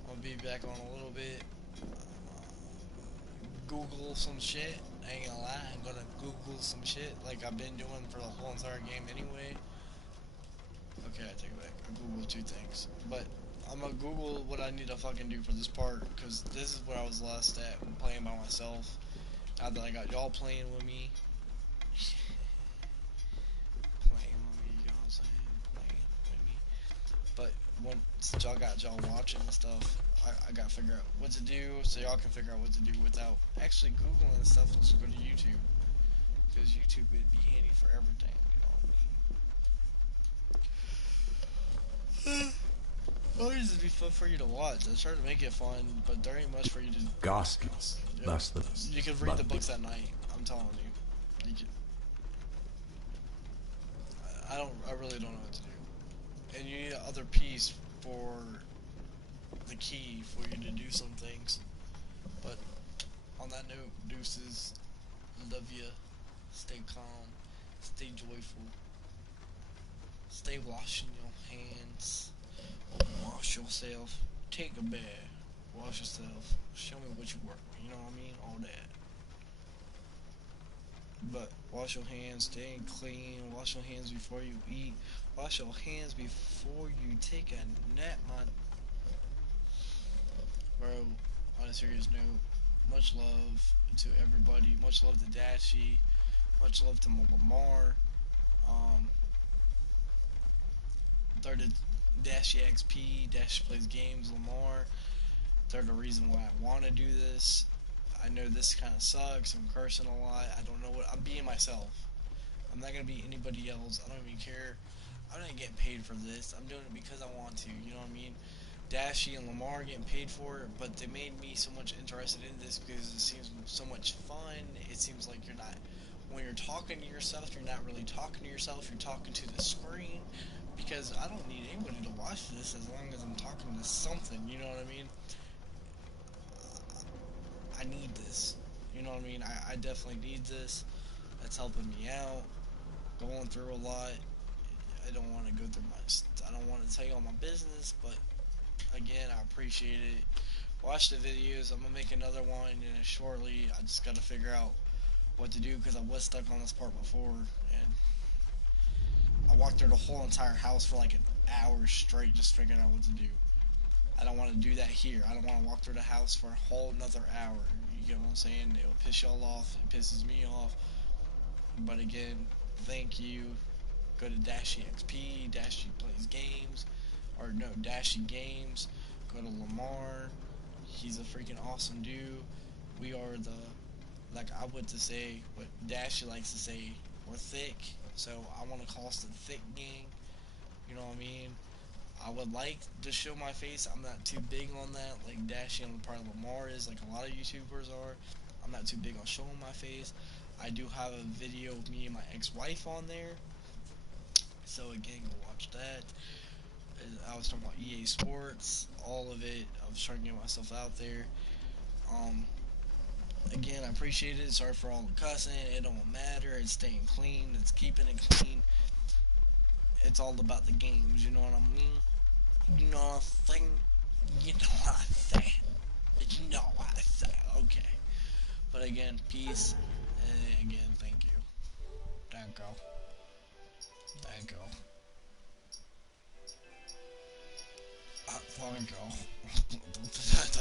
I'm gonna be back on a little bit. Google some shit. I ain't gonna lie, I'm gonna Google some shit like I've been doing for the whole entire game anyway. Okay, I take it back. I Googled 2 things. But I'm gonna Google what I need to fucking do for this part, because this is where I was last at, playing by myself. Now that I got y'all playing with me. But once y'all got y'all watching and stuff, I gotta figure out what to do so y'all can figure out what to do without actually Googling and stuff. Just go to YouTube, because YouTube would be handy for everything, you know what I mean? Always it'd be fun for you to watch. I try to make it fun, but there ain't much for you to. Ghastly. Yep. That's the. You can read the books at night. I'm telling you. You can. I really don't know what to do. And you need other piece for the key for you to do some things. But on that note, deuces, love ya, stay calm, stay joyful, stay washing your hands, wash yourself, take a bath, wash yourself, show me what you work with, you know what I mean, all that. But wash your hands, stay clean, wash your hands before you eat, wash your hands before you take a nap, man. Bro, on a serious note, much love to everybody, much love to Dashie, much love to Lamar, they're the Dashie XP, Dashie Plays Games, Lamar, they're the reason why I want to do this. I know this kind of sucks, I'm cursing a lot, I don't know what, I'm being myself. I'm not going to be anybody else, I don't even care. I'm not getting paid for this, I'm doing it because I want to, you know what I mean? Dashie and Lamar are getting paid for it, but they made me so much interested in this because it seems so much fun. It seems like you're not, when you're talking to yourself, you're not really talking to yourself, you're talking to the screen, because I don't need anybody to watch this as long as I'm talking to something, you know what I mean? I need this, you know what I mean? I definitely need this. That's helping me out. Going through a lot. I don't want to go through I don't want to tell you all my business, but again, I appreciate it. Watch the videos. I'm gonna make another one shortly. I just gotta figure out what to do because I was stuck on this part before, and I walked through the whole entire house for like an hour straight just figuring out what to do. I don't want to do that here. I don't want to walk through the house for a whole another hour. You get what I'm saying? It'll piss y'all off. It pisses me off. But again, thank you. Go to Dashie XP, Dashie Plays Games, or no, Dashie Games. Go to Lamar. He's a freaking awesome dude. We are the, like I would to say, what Dashie likes to say, we're thick. So I want to call us the thick gang. You know what I mean? I would like to show my face. I'm not too big on that, like Dashie and probably Lamar is, like a lot of YouTubers are. I'm not too big on showing my face. I do have a video of me and my ex-wife on there. So again, go watch that. I was talking about EA Sports, all of it. I was trying to get myself out there. Again, I appreciate it. Sorry for all the cussing. It don't matter. It's staying clean. It's keeping it clean. It's all about the games. You know what I mean? You know what I'm saying? You know what I say. You know what I say. Okay. But again, peace. And again, thank you. Thank you. Thank you. Thank you.